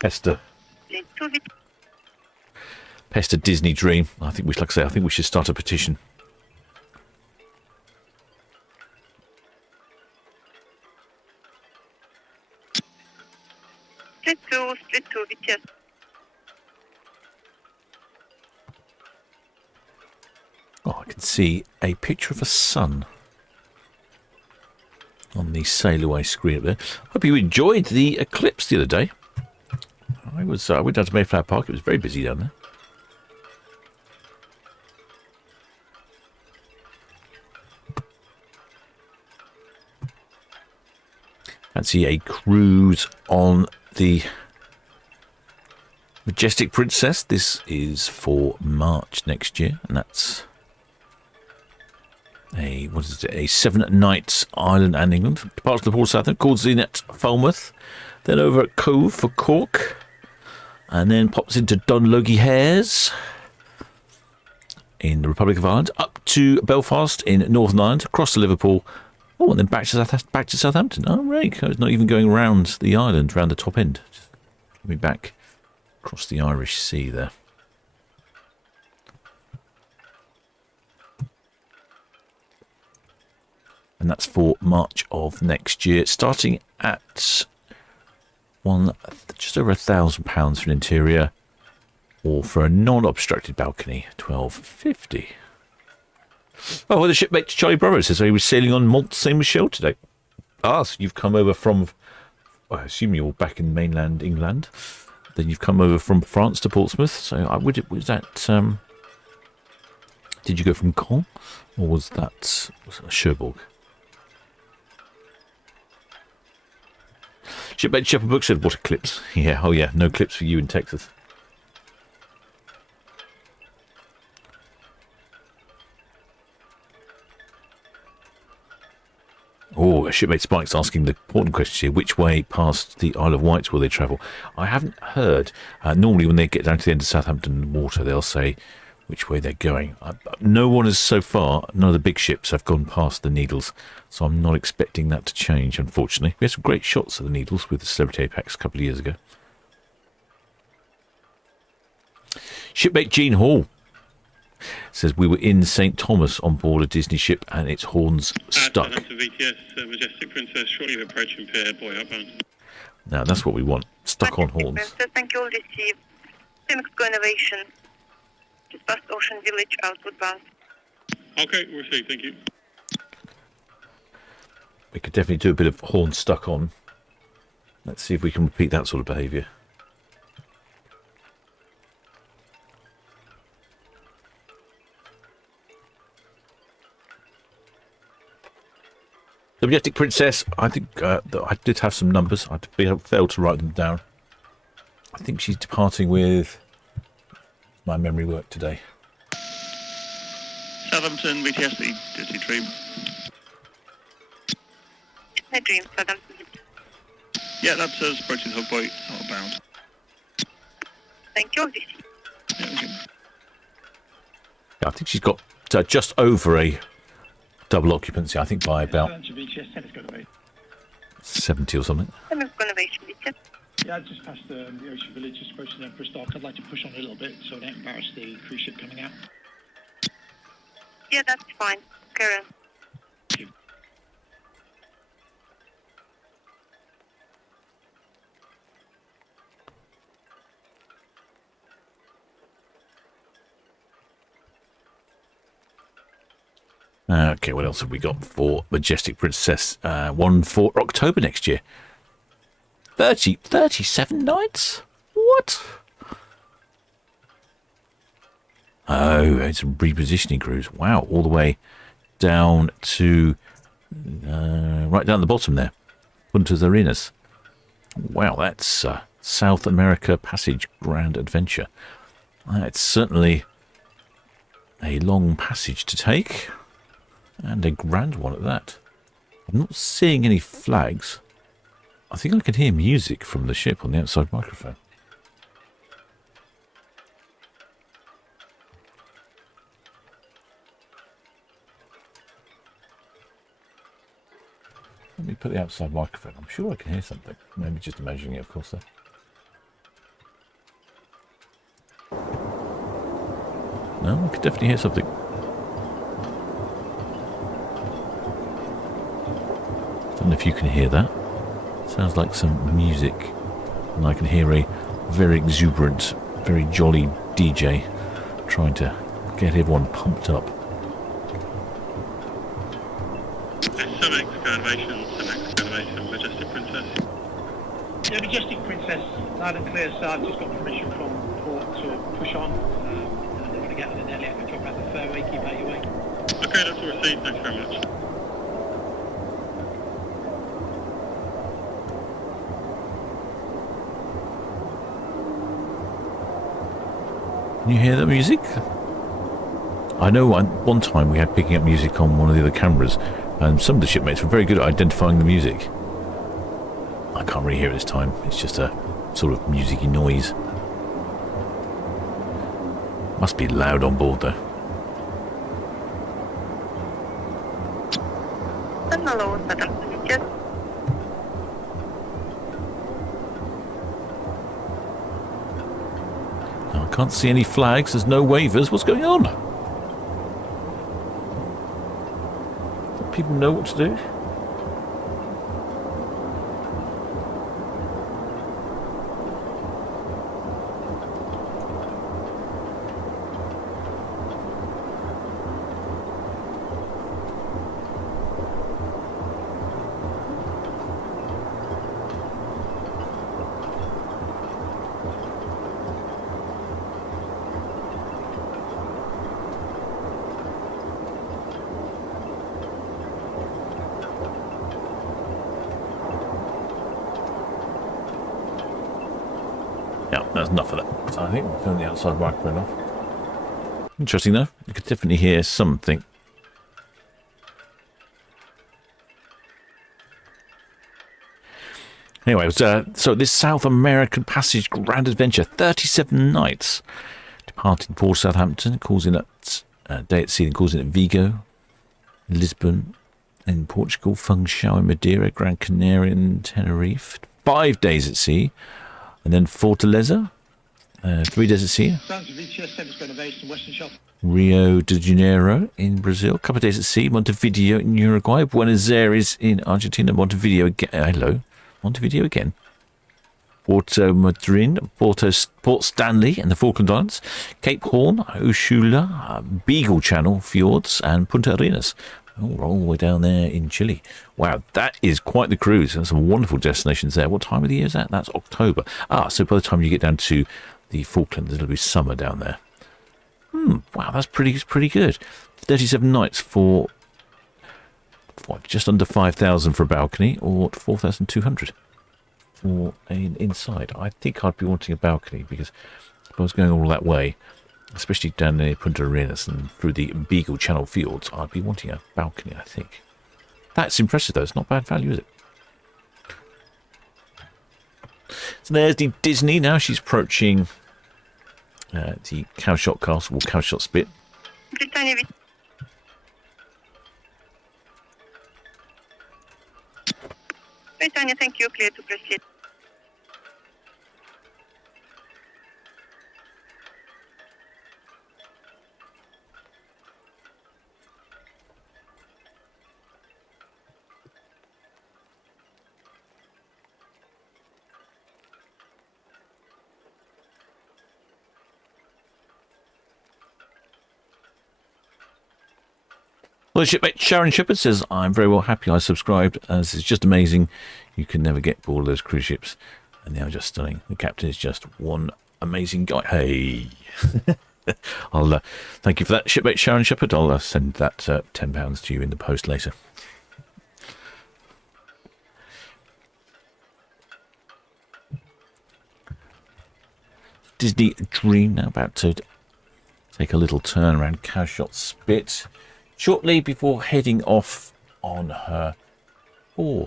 pester Disney Dream. I think we should, like I say, I think we should start a petition. Split two, VTS. Oh, I can see a picture of a sun on the sail away screen up there. Hope you enjoyed the eclipse the other day. I went down to Mayflower Park. It was very busy down there. Fancy a cruise on the Majestic Princess. This is for March next year, and that's a 7 nights Ireland and England. Departs to the Port of Southampton, calls in at Falmouth, then over at Cove for Cork, and then pops into Dunlogie Hares in the Republic of Ireland, up to Belfast in Northern Ireland, across to Liverpool, and then back to Southampton. Oh, right, it's not even going round the island, round the top end. Just coming back across the Irish Sea there. And that's for March of next year, starting at just over £1,000 for an interior, or for a non-obstructed balcony, £1,250. Oh, well, the shipmate Charlie Bravo says he was sailing on Mont Saint Michel today. Ah, so you've come over from, I assume you're back in mainland England. Then you've come over from France to Portsmouth. So did you go from Caen, or was that Cherbourg? Shipmate Shepherd Book said, what a clips. Yeah, oh yeah, no clips for you in Texas. Oh, Shipmate Spike's asking the important question here. Which way past the Isle of Wight will they travel? I haven't heard. Normally when they get down to the end of Southampton water, they'll say which way they're going. No one has so far, none of the big ships have gone past the Needles, so I'm not expecting that to change, unfortunately. We had some great shots of the Needles with the Celebrity Apex a couple of years ago. Shipmate Jean Hall says, we were in St. Thomas on board a Disney ship and its horns stuck. VTS, Majestic Princess, shortly approaching pier, boy outbound. Now, that's what we want. Stuck on horns. Princess, thank you, all received. Mexico Innovation. Just past Ocean Village, outward bound. Okay, received, thank you. We could definitely do a bit of horn stuck on. Let's see if we can repeat that sort of behaviour. The Majestic Princess, I think I did have some numbers. I failed to write them down. I think she's departing with my memory work today. Southampton, VTS, the Disney Dream. My dream, Southampton. Yeah, that's us approaching Hub Boy, outbound. Thank you, all received. Yeah, okay. Yeah, I think she's got just over a double occupancy, I think by about 70 or something. Mexico Innovation, VTS. Yeah, just past the Ocean Village, just approaching the Emperor's Dock. I'd like to push on a little bit so I don't embarrass the cruise ship coming out. Yeah, that's fine. Carry on. Thank you. Okay, what else have we got for Majestic Princess? One for October next year. 37 nights? What? Oh, it's a repositioning cruise. Wow, all the way down to right down the bottom there. Punta Arenas. Wow, that's South America Passage Grand Adventure. It's certainly a long passage to take. And a grand one at that. I'm not seeing any flags. I think I can hear music from the ship on the outside microphone. Let me put the outside microphone. I'm sure I can hear something. Maybe just imagining it, of course, though. No, I could definitely hear something. Don't know if you can hear that. Sounds like some music. And I can hear a very exuberant, very jolly DJ trying to get everyone pumped up. Some excavation, Majestic Princess. Yeah, Majestic Princess, loud and clear, so I've just got permission from port to push on. I don't want to get on the net yet, drop out the fairway, keep out your way. Okay, that's all received, thanks very much. Can you hear the music? I know one time we had picking up music on one of the other cameras, and some of the shipmates were very good at identifying the music. I can't really hear it this time. It's just a sort of music-y noise. Must be loud on board, though. Hello, Southampton. Yes. I can't see any flags. There's no waivers. What's going on? Do people know what to do? Yeah, that's enough of that. So I think we'll turn the outside microphone off. Interesting though, you could definitely hear something. Anyway, so this South American Passage Grand Adventure, 37 nights. Departing Port Southampton, calls in at day at sea, and calls in at Vigo, Lisbon, in Portugal, Funchal in Madeira, Gran Canaria and Tenerife. 5 days at sea. And then Fortaleza, 3 days at sea. Rio de Janeiro in Brazil, a couple of days at sea. Montevideo in Uruguay, Buenos Aires in Argentina, Montevideo again. Hello, Montevideo again. Porto Madryn, Port Stanley in the Falkland Islands, Cape Horn, Ushula, Beagle Channel Fjords, and Punta Arenas. Oh, we're all the way down there in Chile. Wow, that is quite the cruise. There's some wonderful destinations there. What time of the year is that? That's October. So by the time you get down to the Falklands, it'll be summer down there. Wow, that's pretty good. 37 nights for what, just under 5,000 for a balcony, or 4,200 for an inside. I think I'd be wanting a balcony, because if I was going all that way, especially down near Punta Arenas and through the Beagle Channel Fields, I'd be wanting a balcony, I think. That's impressive, though. It's not bad value, is it? So there's the Disney. Now she's approaching the Cowshot Castle, or Cowshot Spit. Britannit. Britannit, thank you. Clear to proceed. Well, shipmate Sharon Shepherd says, I'm very well happy I subscribed, as it's just amazing. You can never get bored of those cruise ships, and they are just stunning. The captain is just one amazing guy. Hey! I'll thank you for that, shipmate Sharon Shepherd. I'll send that £10 to you in the post later. Disney Dream now about to take a little turn around Cowshot Spit, shortly before heading off on her on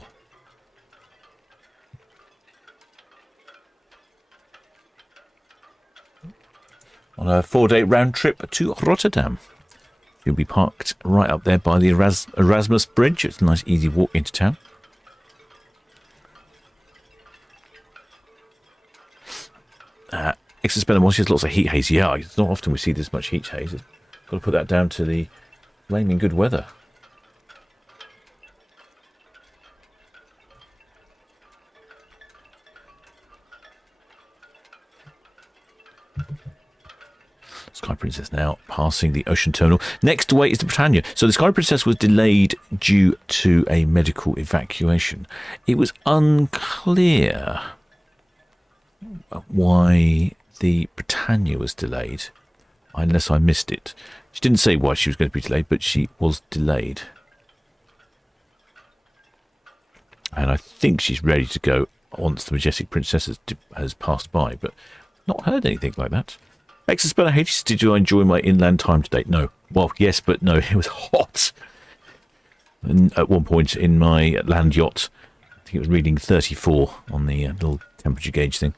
a 4-day round trip to Rotterdam. You'll be parked right up there by the Erasmus Bridge. It's a nice easy walk into town. Exospellemon, she has lots of heat haze. Yeah, it's not often we see this much heat haze. Got to put that down to the flaming good weather. Sky Princess now passing the ocean terminal. Next away is the Britannia. So the Sky Princess was delayed due to a medical evacuation. It was unclear why the Britannia was delayed, unless I missed it. She didn't say why she was going to be delayed, but she was delayed. And I think she's ready to go once the Majestic Princess has passed by, but not heard anything like that. Exospeller H, did you enjoy my inland time today? No. Well, yes, but no, it was hot. And at one point in my land yacht, I think it was reading 34 on the little temperature gauge thing.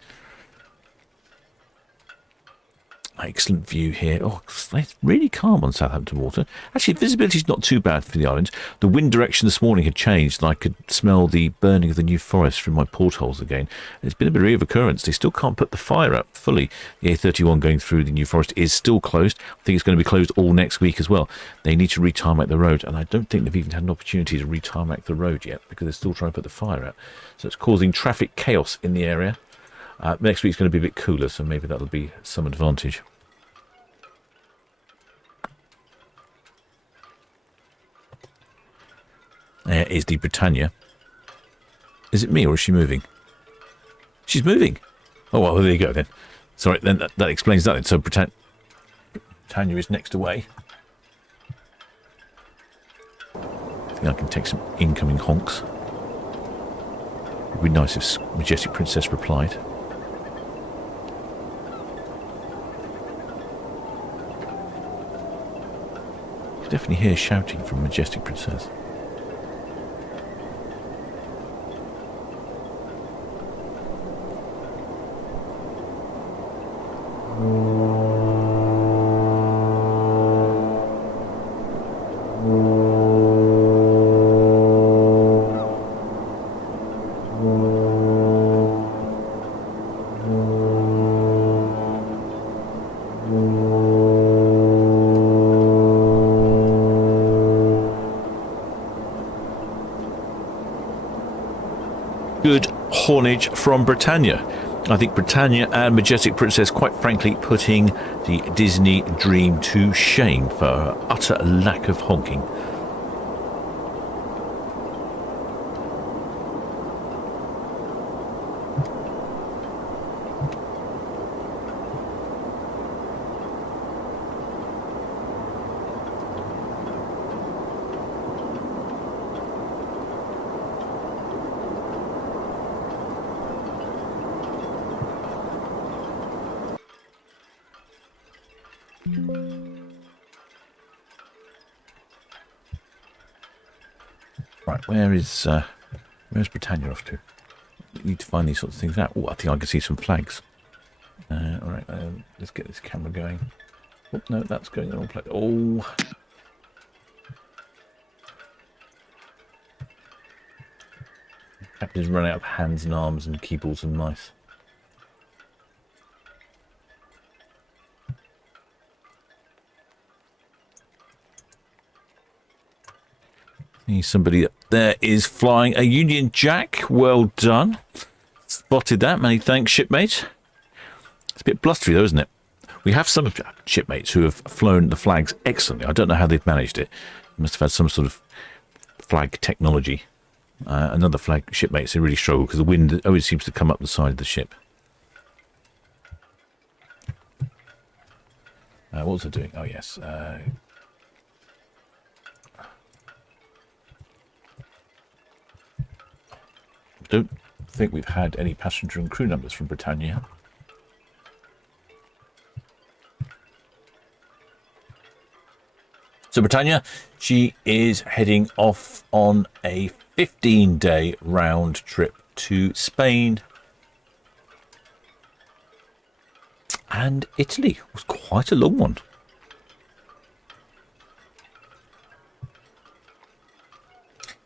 Excellent view here. Oh, it's really calm on Southampton water. Actually, visibility is not too bad for the island. The wind direction this morning had changed, and I could smell the burning of the New Forest through my portholes again. It's been a bit of occurrence. They still can't put the fire out fully. The A31 going through the New Forest is still closed. I think it's going to be closed all next week as well. They need to retarmac the road, and I don't think they've even had an opportunity to retarmac the road yet because they're still trying to put the fire out. So it's causing traffic chaos in the area. Next week's going to be a bit cooler, so maybe that'll be some advantage. There is the Britannia. Is it me or is she moving? She's moving. Oh, well, there you go then. Sorry, then that explains that then. So Britannia is next away. I think I can take some incoming honks. It would be nice if Majestic Princess replied. You definitely hear shouting from Majestic Princess. Good haulage from Britannia. I think Britannia and Majestic Princess, quite frankly, putting the Disney dream to shame for her utter lack of honking. Right, where's Britannia off to? We need to find these sorts of things out. Oh, I think I can see some flags. All right, let's get this camera going. Oh, no, that's going the wrong place. Oh. Captain's run out of hands and arms and keyboards and mice. Somebody up there is flying a Union Jack. Well done. Spotted that. Many thanks, shipmate. It's a bit blustery, though, isn't it? We have some shipmates who have flown the flags excellently. I don't know how they've managed it. They must have had some sort of flag technology. Another flag shipmates, they really struggle because the wind always seems to come up the side of the ship. What was I doing? Oh, yes. Don't think we've had any passenger and crew numbers from Britannia. So Britannia, she is heading off on a 15-day round trip to Spain and Italy. It was quite a long one.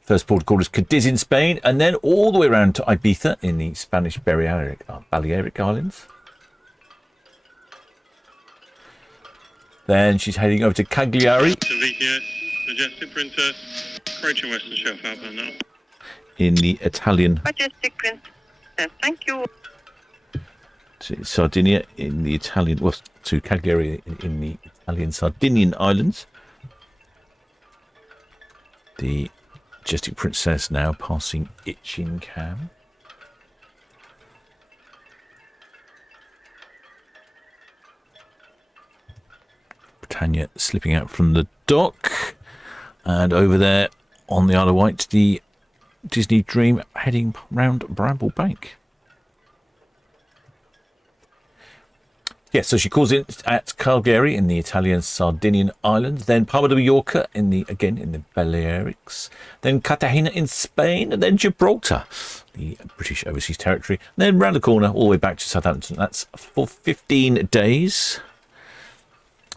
First port of call is Cadiz in Spain, and then all the way around to Ibiza in the Spanish Balearic Islands. Then she's heading over to Cagliari To VTS, Majestic Princess, approaching Western Shelf outbound now. in the Italian Majestic Princess, thank you. to Sardinia in the Italian, well, to Cagliari in the Italian Sardinian islands. The Majestic Princess now passing Itchingham. Britannia slipping out from the dock, and over there on the Isle of Wight, the Disney Dream heading round Bramble Bank. Yes, so she calls in at Cagliari in the Italian Sardinian islands, then Palma de Mallorca in the Balearics, then Cartagena in Spain, and then Gibraltar, the British Overseas Territory, and then round the corner all the way back to Southampton. That's for 15 days,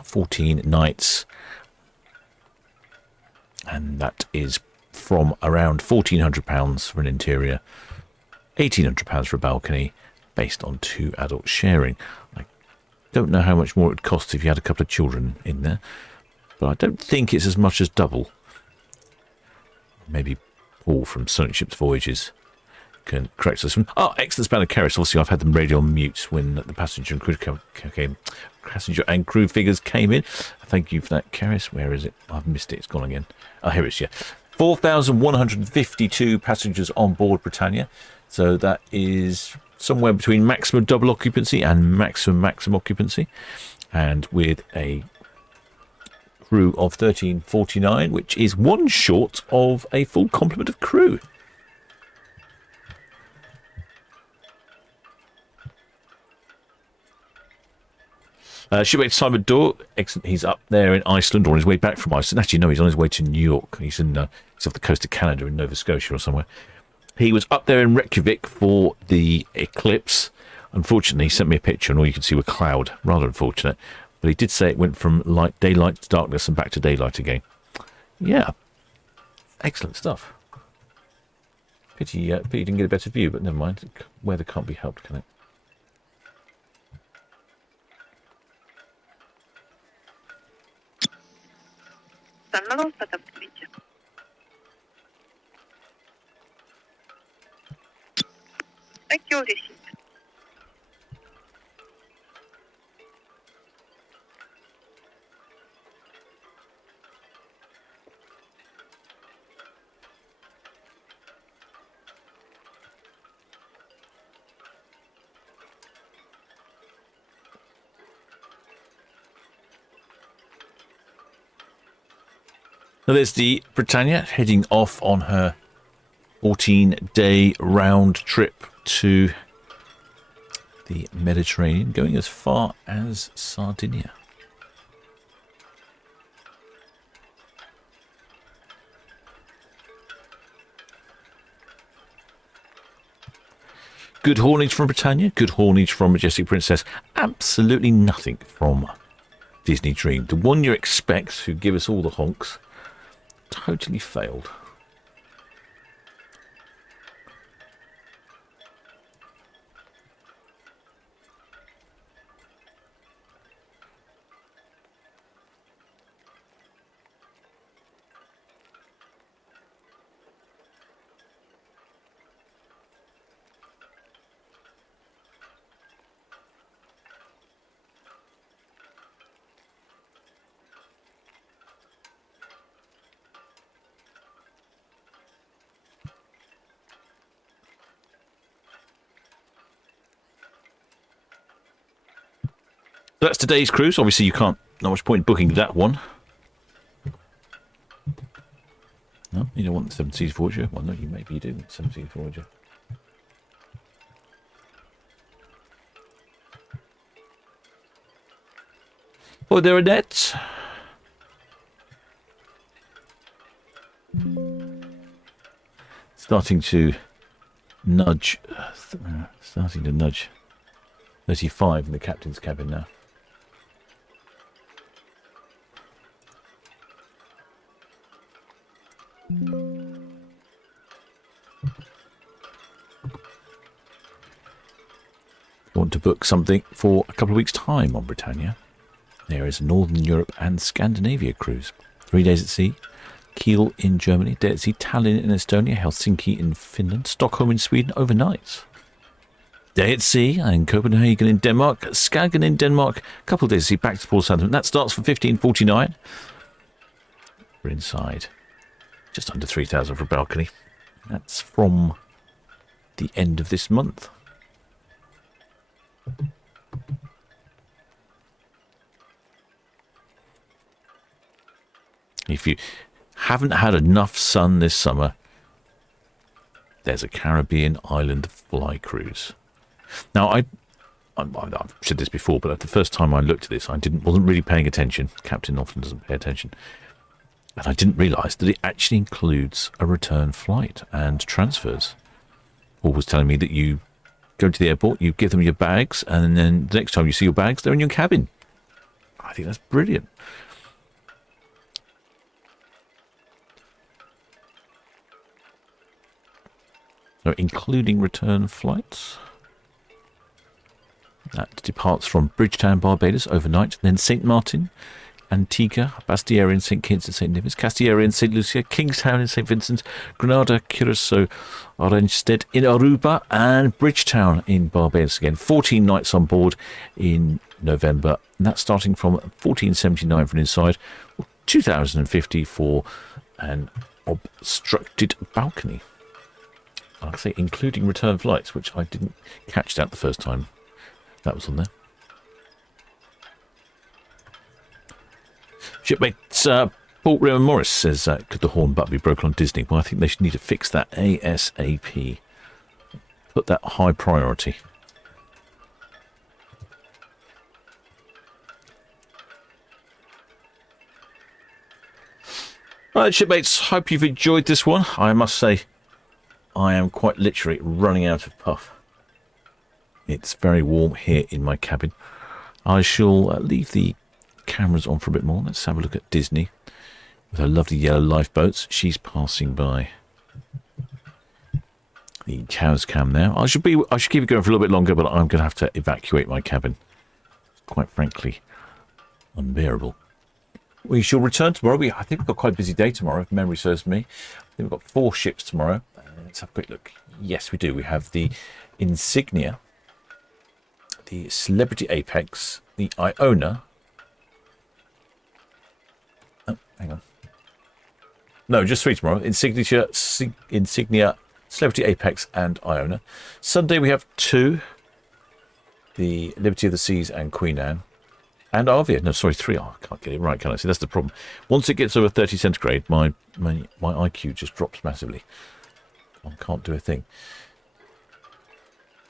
14 nights, and that is from around £1,400 for an interior, £1,800 for a balcony, based on 2 adult sharing. I don't know how much more it would cost if you had a couple of children in there, but I don't think it's as much as double. Maybe Paul from Solent Ships Voyages can correct us. Oh, excellent span of carrots. Obviously, I've had them radio on mute when the passenger and crew figures came in. Thank you for that, Karis. Where is it? I've missed it. It's gone again. Oh, here it is. Yeah, 4,152 passengers on board Britannia. So that is somewhere between maximum double occupancy and maximum occupancy, and with a crew of 1349, which is one short of a full complement of crew. Shipmate Simon Dorr, excellent. He's up there in Iceland, or on his way back from Iceland. Actually, no, he's on his way to New York. He's off the coast of Canada in Nova Scotia or somewhere. He was up there in Reykjavik for the eclipse. Unfortunately, he sent me a picture and all you could see were cloud. Rather unfortunate. But he did say it went from daylight to darkness and back to daylight again. Yeah. Excellent stuff. Pity you didn't get a better view, but never mind. Weather can't be helped, can it? Thank you, receipt. So there's the Britannia heading off on her 14-day round trip to the Mediterranean, going as far as Sardinia. Good haulage from Britannia, good haulage from Majestic Princess. Absolutely nothing from Disney Dream. The one you expect, who give us all the honks, totally failed. So that's today's cruise. Obviously, you can't. Not much point booking that one. No, you don't want the 7 Seas Voyager. Well, no, maybe you do. 7 Seas Voyager. Oh, there are nets. Starting to nudge. 35 in the captain's cabin now. Want to book something for a couple of weeks' time on Britannia? There is a Northern Europe and Scandinavia cruise. 3 days at sea. Kiel in Germany, day at sea. Tallinn in Estonia, Helsinki in Finland, Stockholm in Sweden overnight. Day at sea and Copenhagen in Denmark, Skagen in Denmark, a couple of days at sea, back to Port Southampton. That starts for 15.49. We're inside. Just under 3,000 for a balcony. That's from the end of this month. If you haven't had enough sun this summer, there's a Caribbean island fly cruise. Now, I've said this before, but the first time I looked at this, I wasn't really paying attention. Captain often doesn't pay attention. And I didn't realise that it actually includes a return flight and transfers. Paul was telling me that you go to the airport, you give them your bags, and then the next time you see your bags, they're in your cabin. I think that's brilliant. So, including return flights. That departs from Bridgetown, Barbados, overnight. Then St. Martin, Antigua, Bastiera in St. Kitts and St. Nevis, Castiera in St. Lucia, Kingstown in St. Vincent, Grenada, Curacao, Oranjestead in Aruba, and Bridgetown in Barbados again. 14 nights on board in November. And that's starting from $14.79 for an inside, $2,050 for an obstructed balcony. Like I say, including return flights, which I didn't catch that the first time that was on there. Shipmates, Paul Raymond Morris says, could the horn button be broken on Disney? Well, I think they should need to fix that ASAP. Put that high priority. Right, shipmates, hope you've enjoyed this one. I must say, I am quite literally running out of puff. It's very warm here in my cabin. I shall leave the cameras on for a bit more. Let's have a look at Disney with her lovely yellow lifeboats. She's passing by the Cowes Cam now. I should keep it going for a little bit longer, but I'm going to have to evacuate my cabin. Quite frankly, unbearable. We shall return tomorrow. I think we've got quite a busy day tomorrow, if memory serves me. I think we've got 4 ships tomorrow. Let's have a quick look. Yes, we do. We have the Insignia, the Celebrity Apex, the Iona. Oh, hang on. No, just 3 tomorrow. Insignia, Celebrity Apex, and Iona. Sunday we have 2. The Liberty of the Seas and Queen Anne. And Arvia. No, sorry, 3. Oh, I can't get it right, can I? See, that's the problem. Once it gets over 30 centigrade, my IQ just drops massively. I can't do a thing.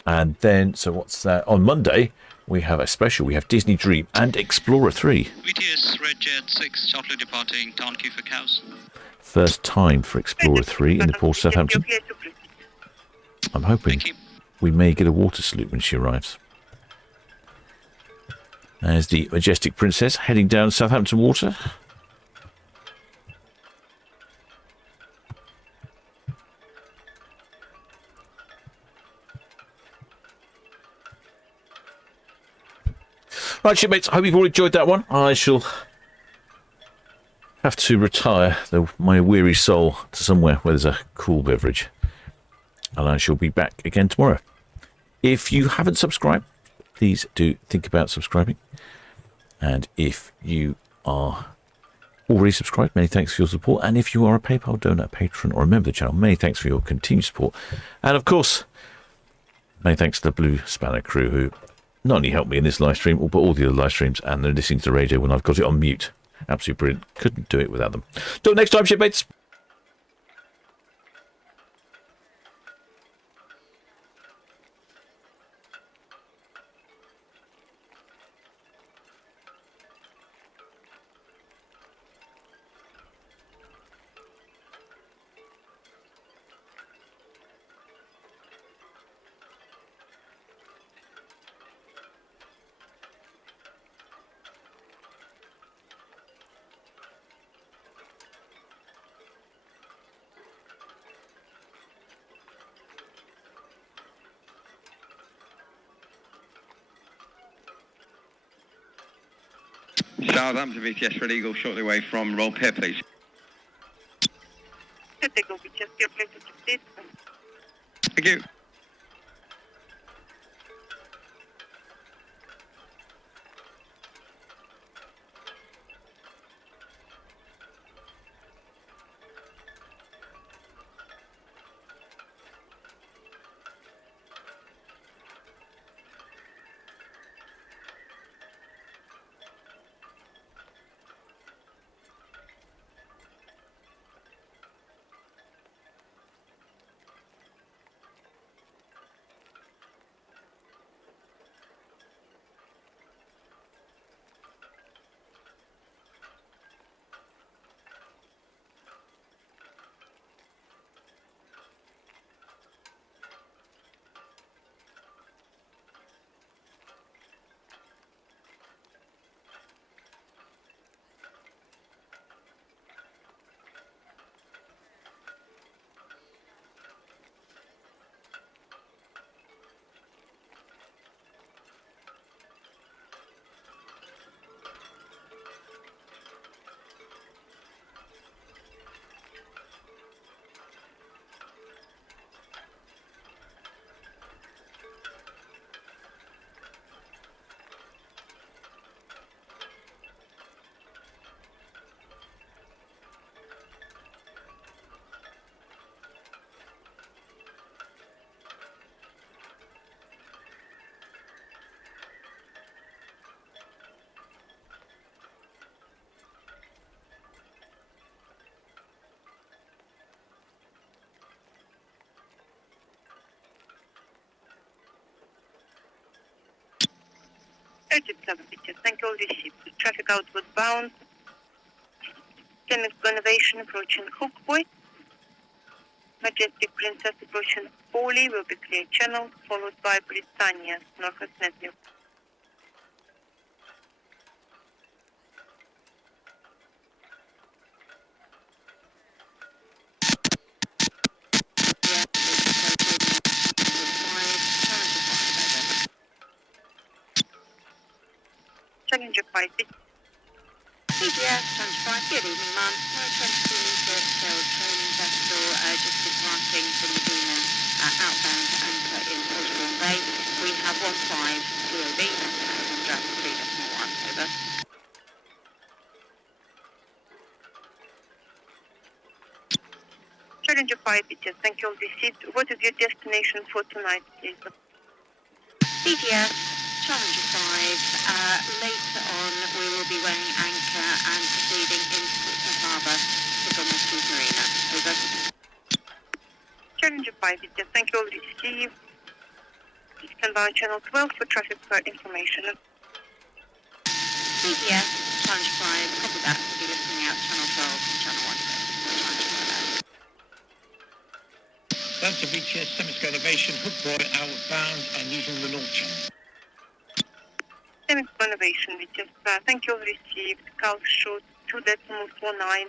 And then, so what's that? On Monday, we have a special. We have Disney Dream and Explorer 3. VTS Red Jet 6, shortly departing Town Quay for Cowes. First time for Explorer 3 in the port of Southampton. I'm hoping we may get a water salute when she arrives. There's the Majestic Princess heading down Southampton Water. Right, shipmates, I hope you've all enjoyed that one. I shall have to retire my weary soul to somewhere where there's a cool beverage. And I shall be back again tomorrow. If you haven't subscribed, please do think about subscribing. And if you are already subscribed, many thanks for your support. And if you are a PayPal donor, patron, or a member of the channel, many thanks for your continued support. And of course, many thanks to the Blue Spanner crew who not only helped me in this live stream, but all the other live streams, and they're listening to the radio when I've got it on mute. Absolutely brilliant. Couldn't do it without them. Till next time, shipmates. Southampton VTS Red Eagle shortly away from Roll Pier, please. Eagle VTS, your place to proceed. Thank you. Thank you, all received. Traffic outward bound. Chemical Innovation approaching Hook Point. Majestic Princess approaching Foley will be clear channel, followed by Britannit, Northwest Network. Challenger 5. CGS, Transport, good evening, ma'am. No 22-metre sail training vessel just departing from Medina, outbound anchor in Osborne Bay. We have 15 COB, draft 3.1, over. Challenger 5, BTS, thank you, all received. What is your destination for tonight, please? CGS, Challenger 5, later on we will be weighing anchor and proceeding into Portsmouth Harbour to Britannit Marina. Over. Challenger 5, BTS, thank you, all received. Please stand by on channel 12 for traffic information. CGS, Challenger 5, copy that. We'll be lifting out channel 12 and channel 1. That's a VTS Chemical Innovation, Hook Boy outbound and using the North Channel. Chemical Innovation, VTS, thank you, all received. Calc shoot 2.49.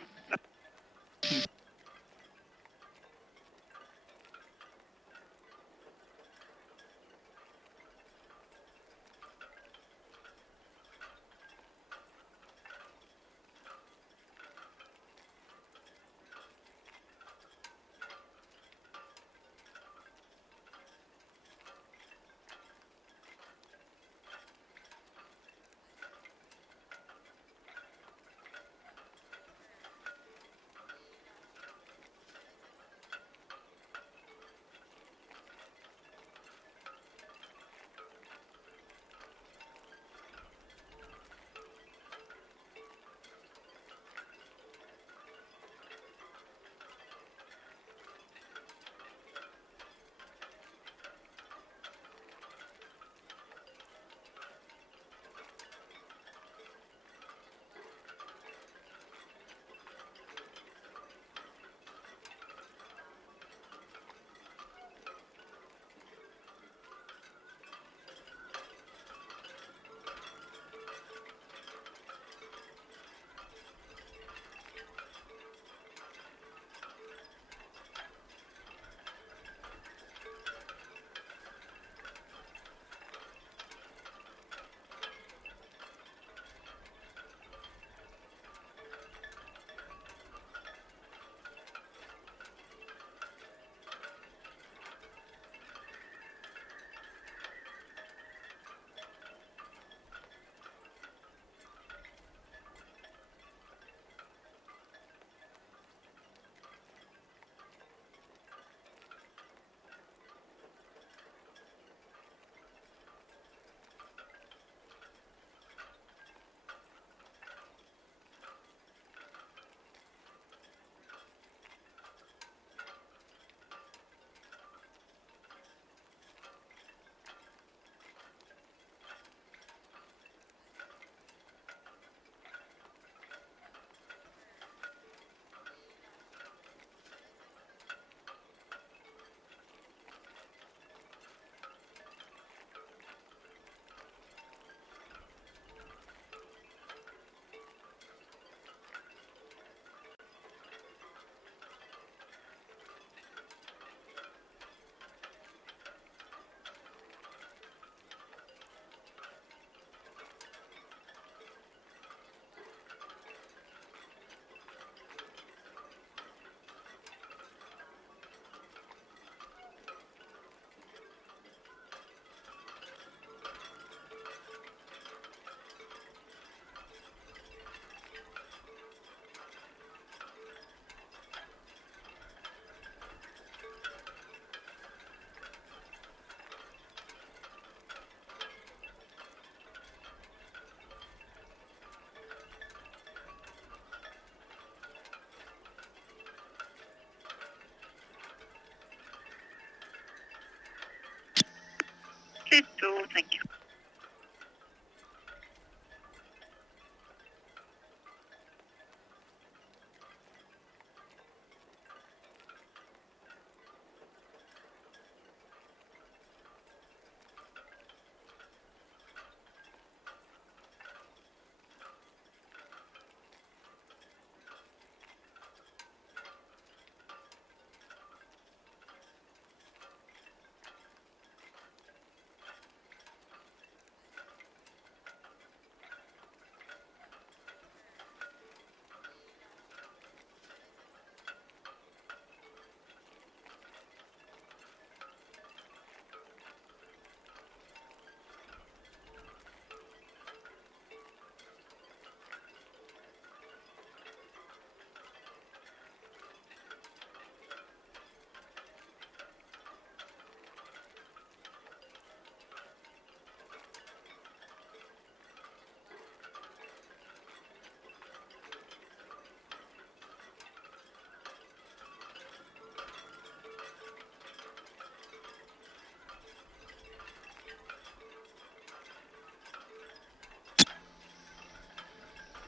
Thank you.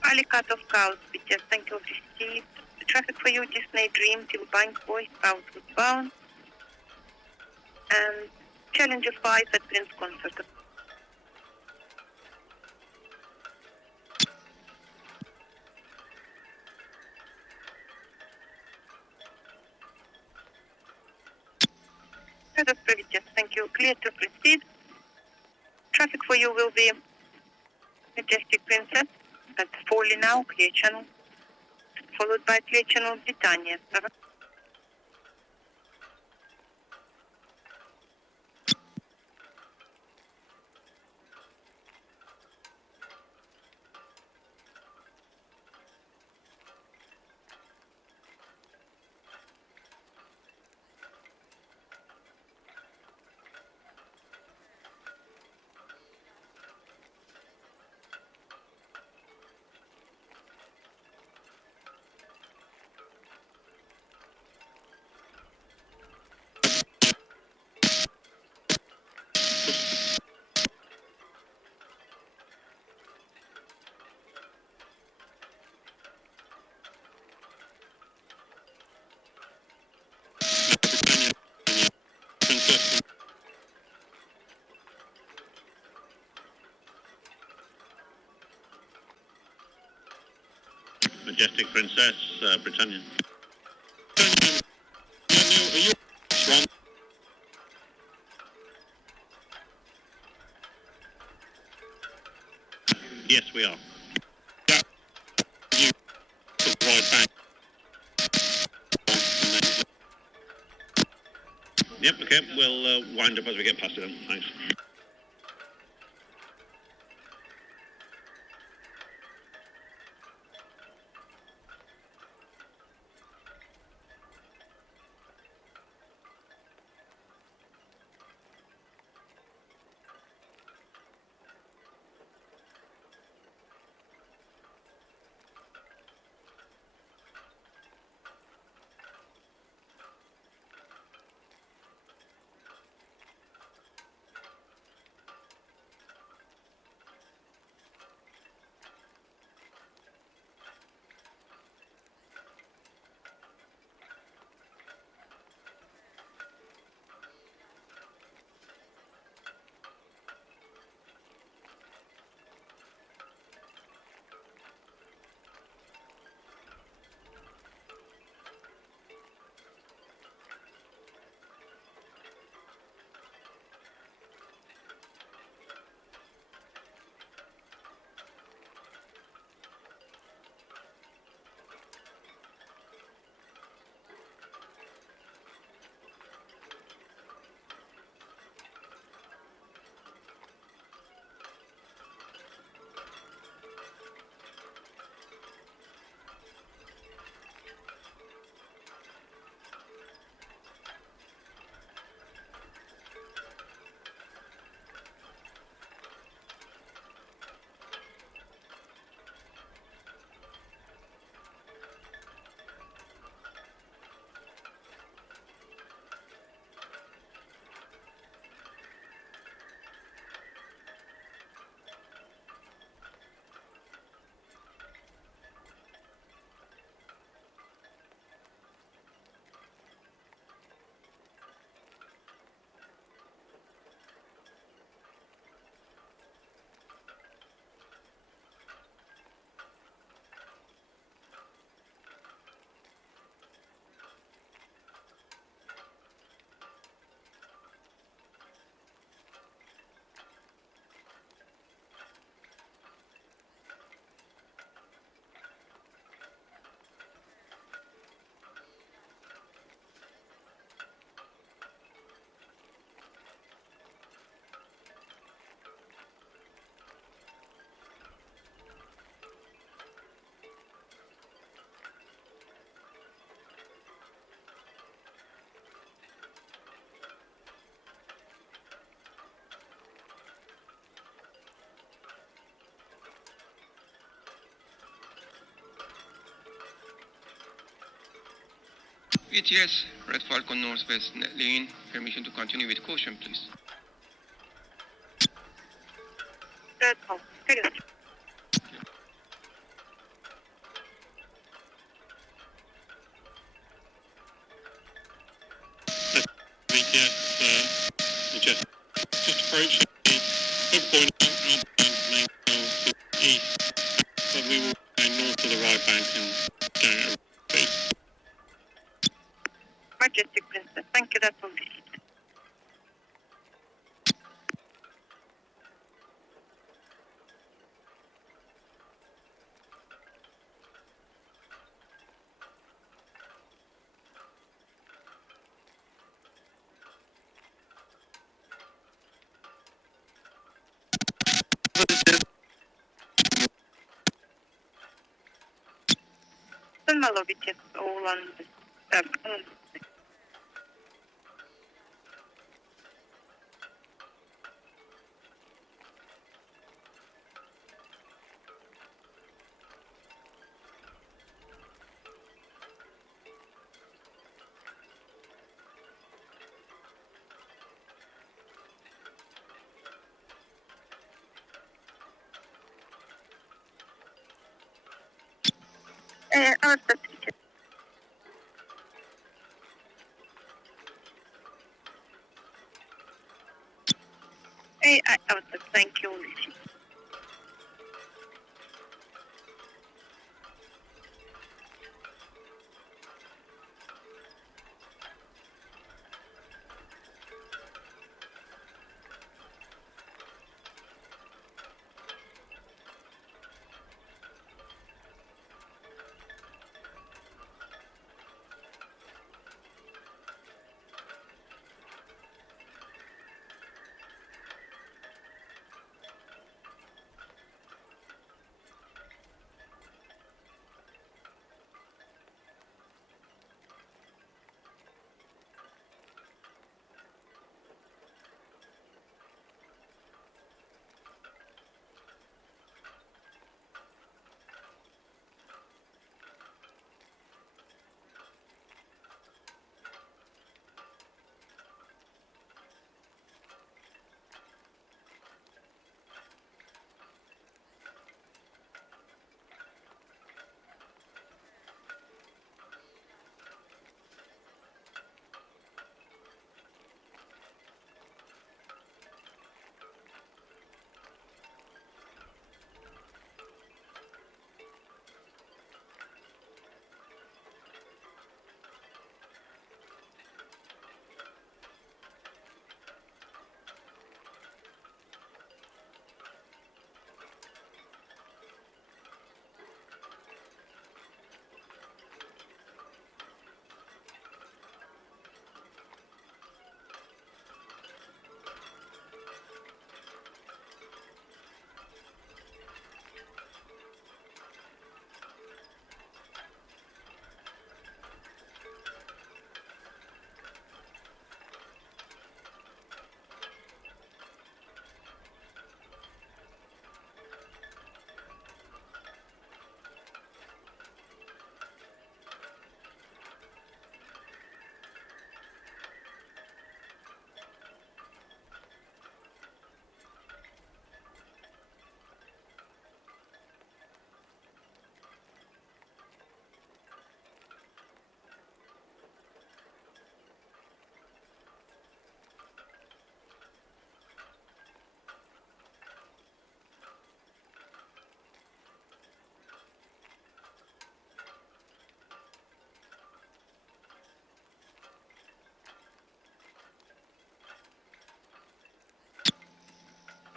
Ali cut off cows, BTS, thank you, received. Traffic for you, Disney Dream till Bank Boy, southward bound. And Challenger 5 at Prince Concert. Head of BTS, thank you, clear to proceed. Traffic for you will be Majestic Princess at Foley now, clear channel, followed by clear channel Britannit. Majestic Princess, Britannit. Yes, we are. Yeah. You took right back. Yep, okay, we'll wind up as we get past it then. Thanks. VTS, Red Falcon Northwest, net lane. Permission to continue with caution, please. Red Falcon, figure. VTS, Majestic. Just approaching the hook point outbound Mayflower to the east, but we will go north of the right bank and going at a speed. Majestic Princess, thank you, that's all. St. Malo VTS, all on the thank you.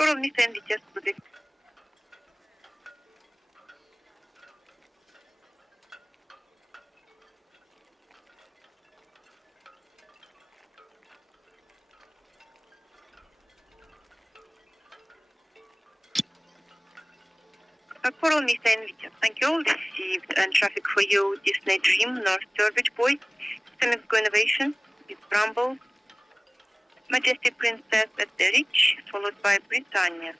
Поровни се VTS, бъде. Poronli VTS, thank you. Received and traffic for you, Disney Dream, North Sturbridge Boy, Semico Innovation, with Bramble, Majestic Princess at the Reach, followed by Britannit.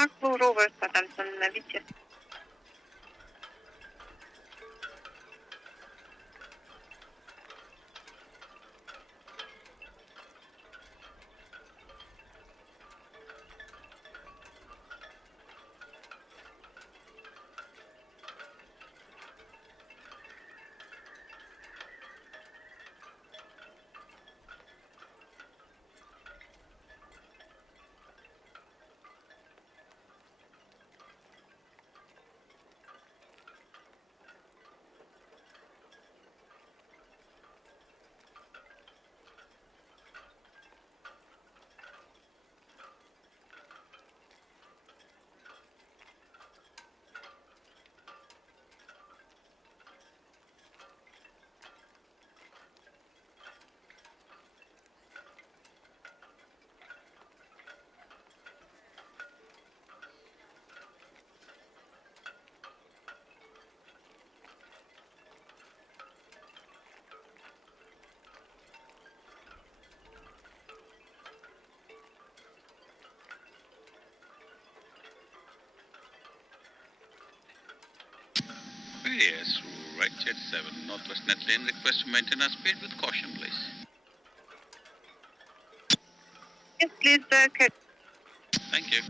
Mark Blue Rover, Southampton, Mavic. Yes, right, Jet 7, Northwest Net Lane. Request to maintain our speed with caution, please. Yes, please, Thank you.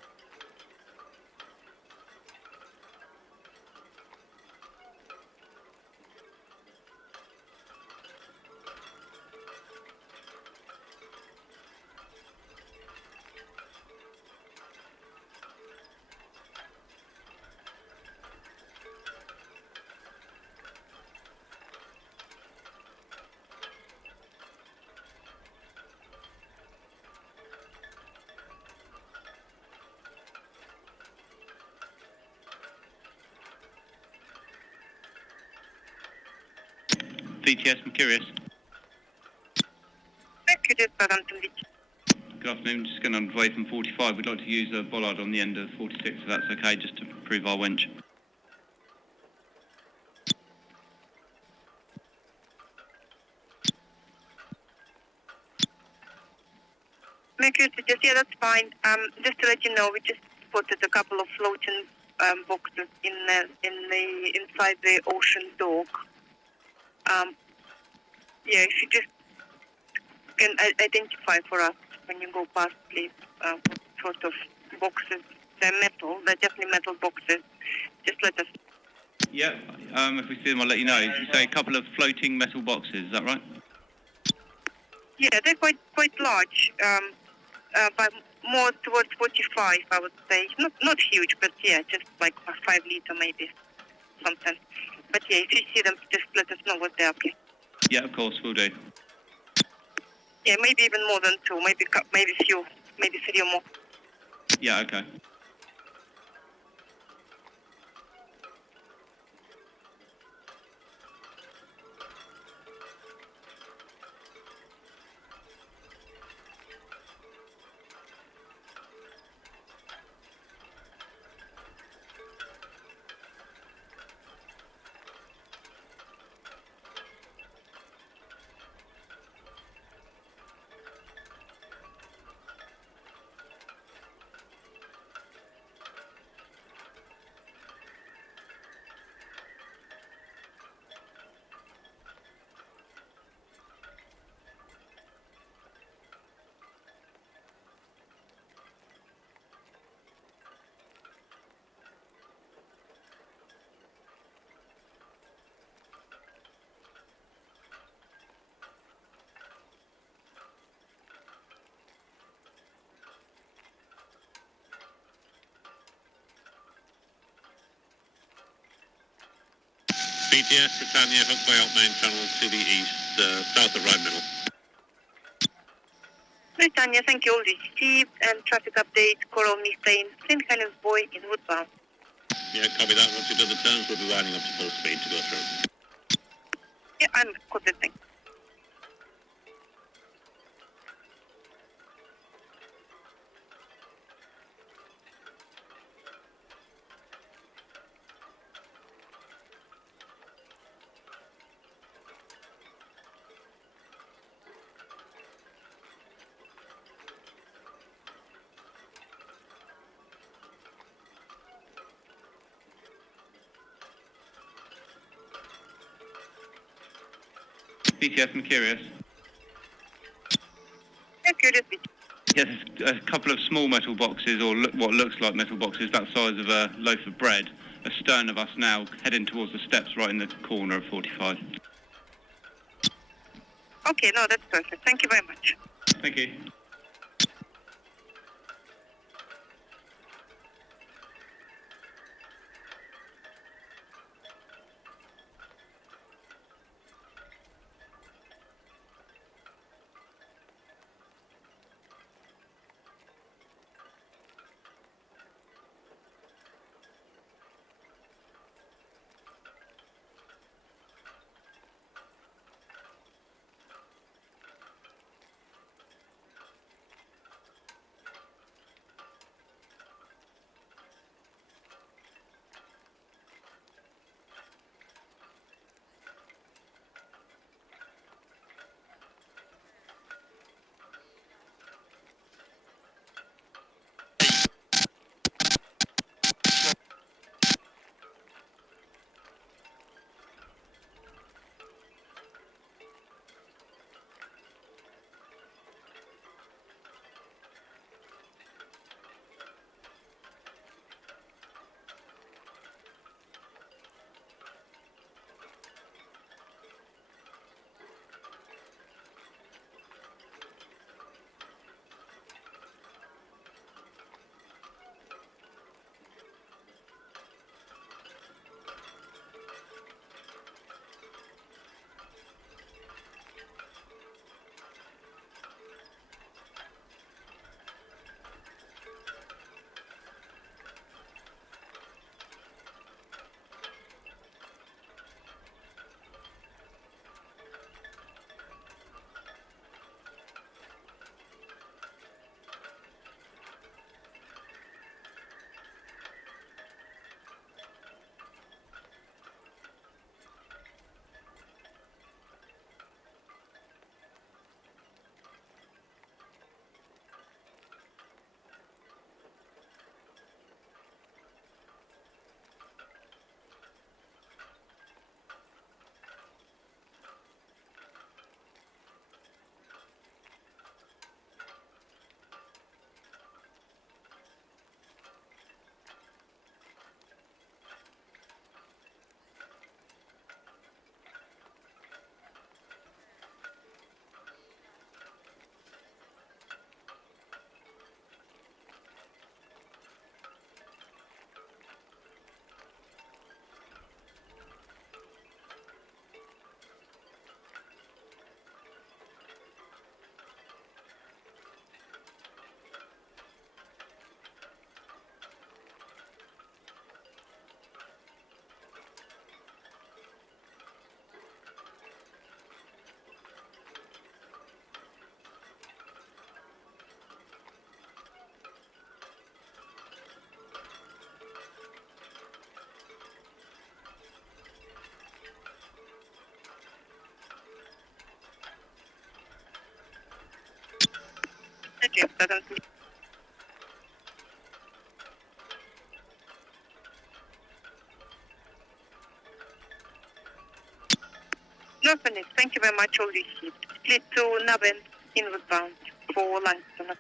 VTS, I'm curious. Southampton, Mavic. Good afternoon, just going on away from 45. We'd like to use a bollard on the end of 46, if that's okay, just to prove our winch. Mercury suggests, yeah, that's fine. Just to let you know, we just spotted a couple of floating boxes inside the ocean dock. Yeah, if you just can identify for us when you go past, please, what sort of boxes. They're metal. They're definitely metal boxes. Just let us. Yeah, if we see them, I'll let you know. You say a couple of floating metal boxes, is that right? Yeah, they're quite large, but more towards 45, I would say. Not huge, but yeah, just like a 5 liter maybe, something. But yeah, if you see them, just let us know what they are, please. Yeah, of course, we'll do. Yeah, maybe even more than 2, maybe few, maybe 3 or more. Yeah, okay. BTS, Britannia, Hook Bay up main channel to the east, south of Rhine Middle. Britannia, thank you, all received, and traffic update, Coral Methane, St. Helens Buoy in Woodbound. Yeah, copy that. Once you've done the turns, we'll be winding up to full speed to go through. Yeah, I'm connecting. BTS, I'm curious. Yeah, curious. Yes, a couple of small metal boxes, or what looks like metal boxes, about the size of a loaf of bread, astern of us now, heading towards the steps right in the corner of 45. Okay, no, that's perfect. Thank you very much. Thank you. Okay, no, Phoenix, thank you very much. All received. Split to Navan, inward bound for Langston.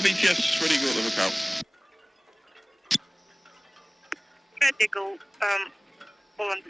BTS, ready to go to the lookout. Critical, hold on.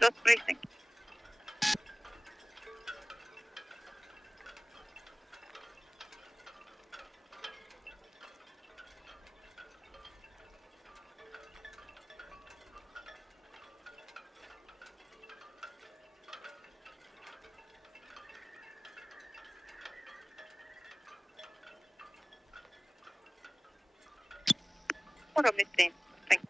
Fred Osprey, thank you. Probably same. Thank you.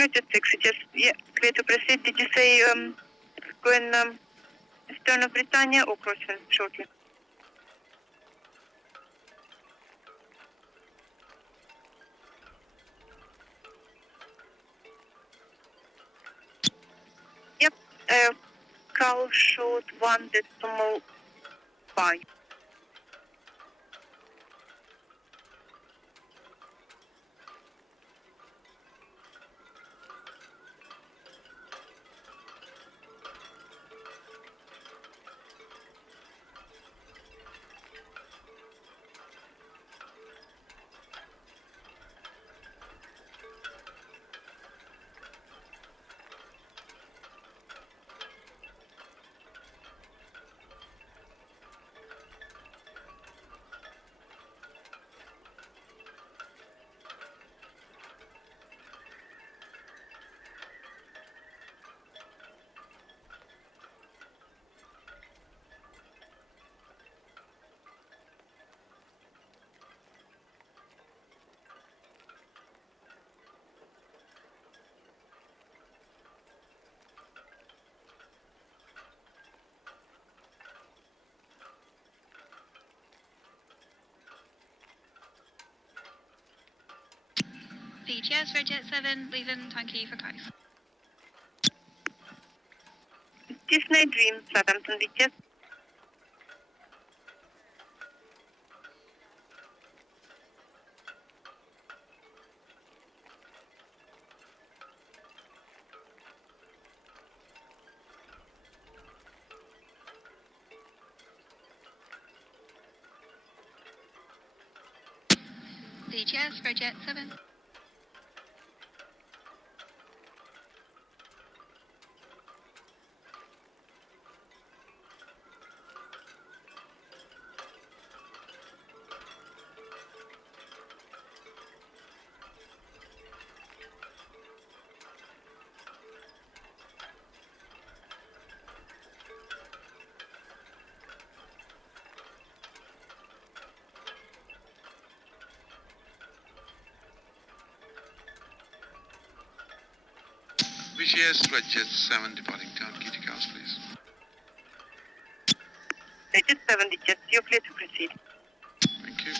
Majestic, just, yeah, clear to proceed. Did you say going astern of Britannit or crossing shortly? Yep, call short 1.5. VGS, Red Jet 7, leaving Town Quay for close. Disney Dream, Southampton, VGS. VGS, Red Jet 7. VCS Red Jet 7 departing Town Quay to Cows, please. Red Jet 7, the jet, you're clear to proceed. Thank you.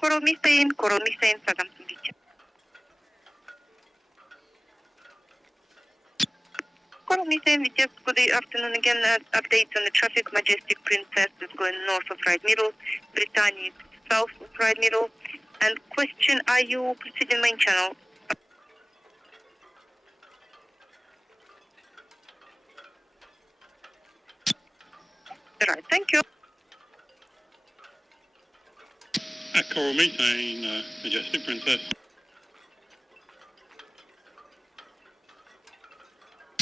Coral Missane, Southampton Beach. Coral Missane, good afternoon again. Updates on the traffic. Majestic Princess is going north of right middle, Britannit south of right middle. And question, are you proceeding main channel? Right, thank you. Coral Methane, Majestic Princess.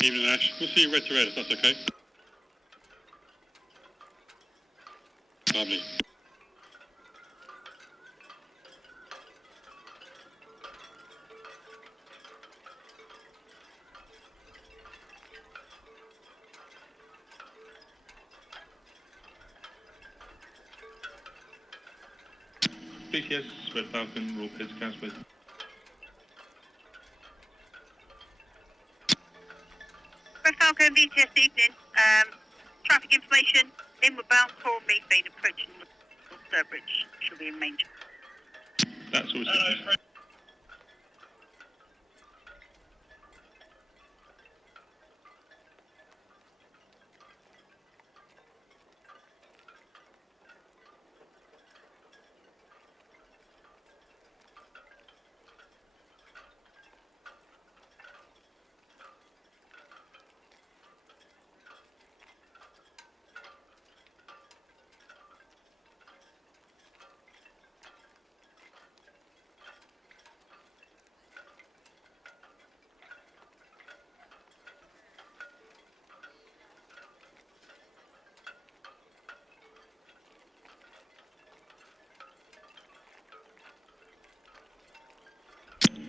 Evening, Ash. We'll see you red to red if that's okay. Lovely. BTS, Red Falcon, Raw Pits, Cows, please. Red Falcon, BTS evening. Traffic information, inward bound, Coral Methane approaching North Bridge. Should be in main channel. That's all.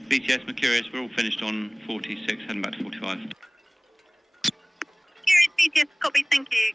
BTS Mercurius, we're all finished on 46, heading back to 45. Mercurius, BTS, copy, thank you.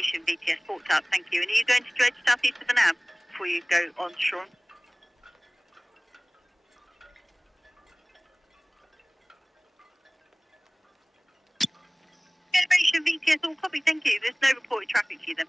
Calibration VTS, port up, thank you. And are you going to dredge southeast of the nav before you go on shore? Calibration VTS, all copy, thank you. There's no reported traffic to you then.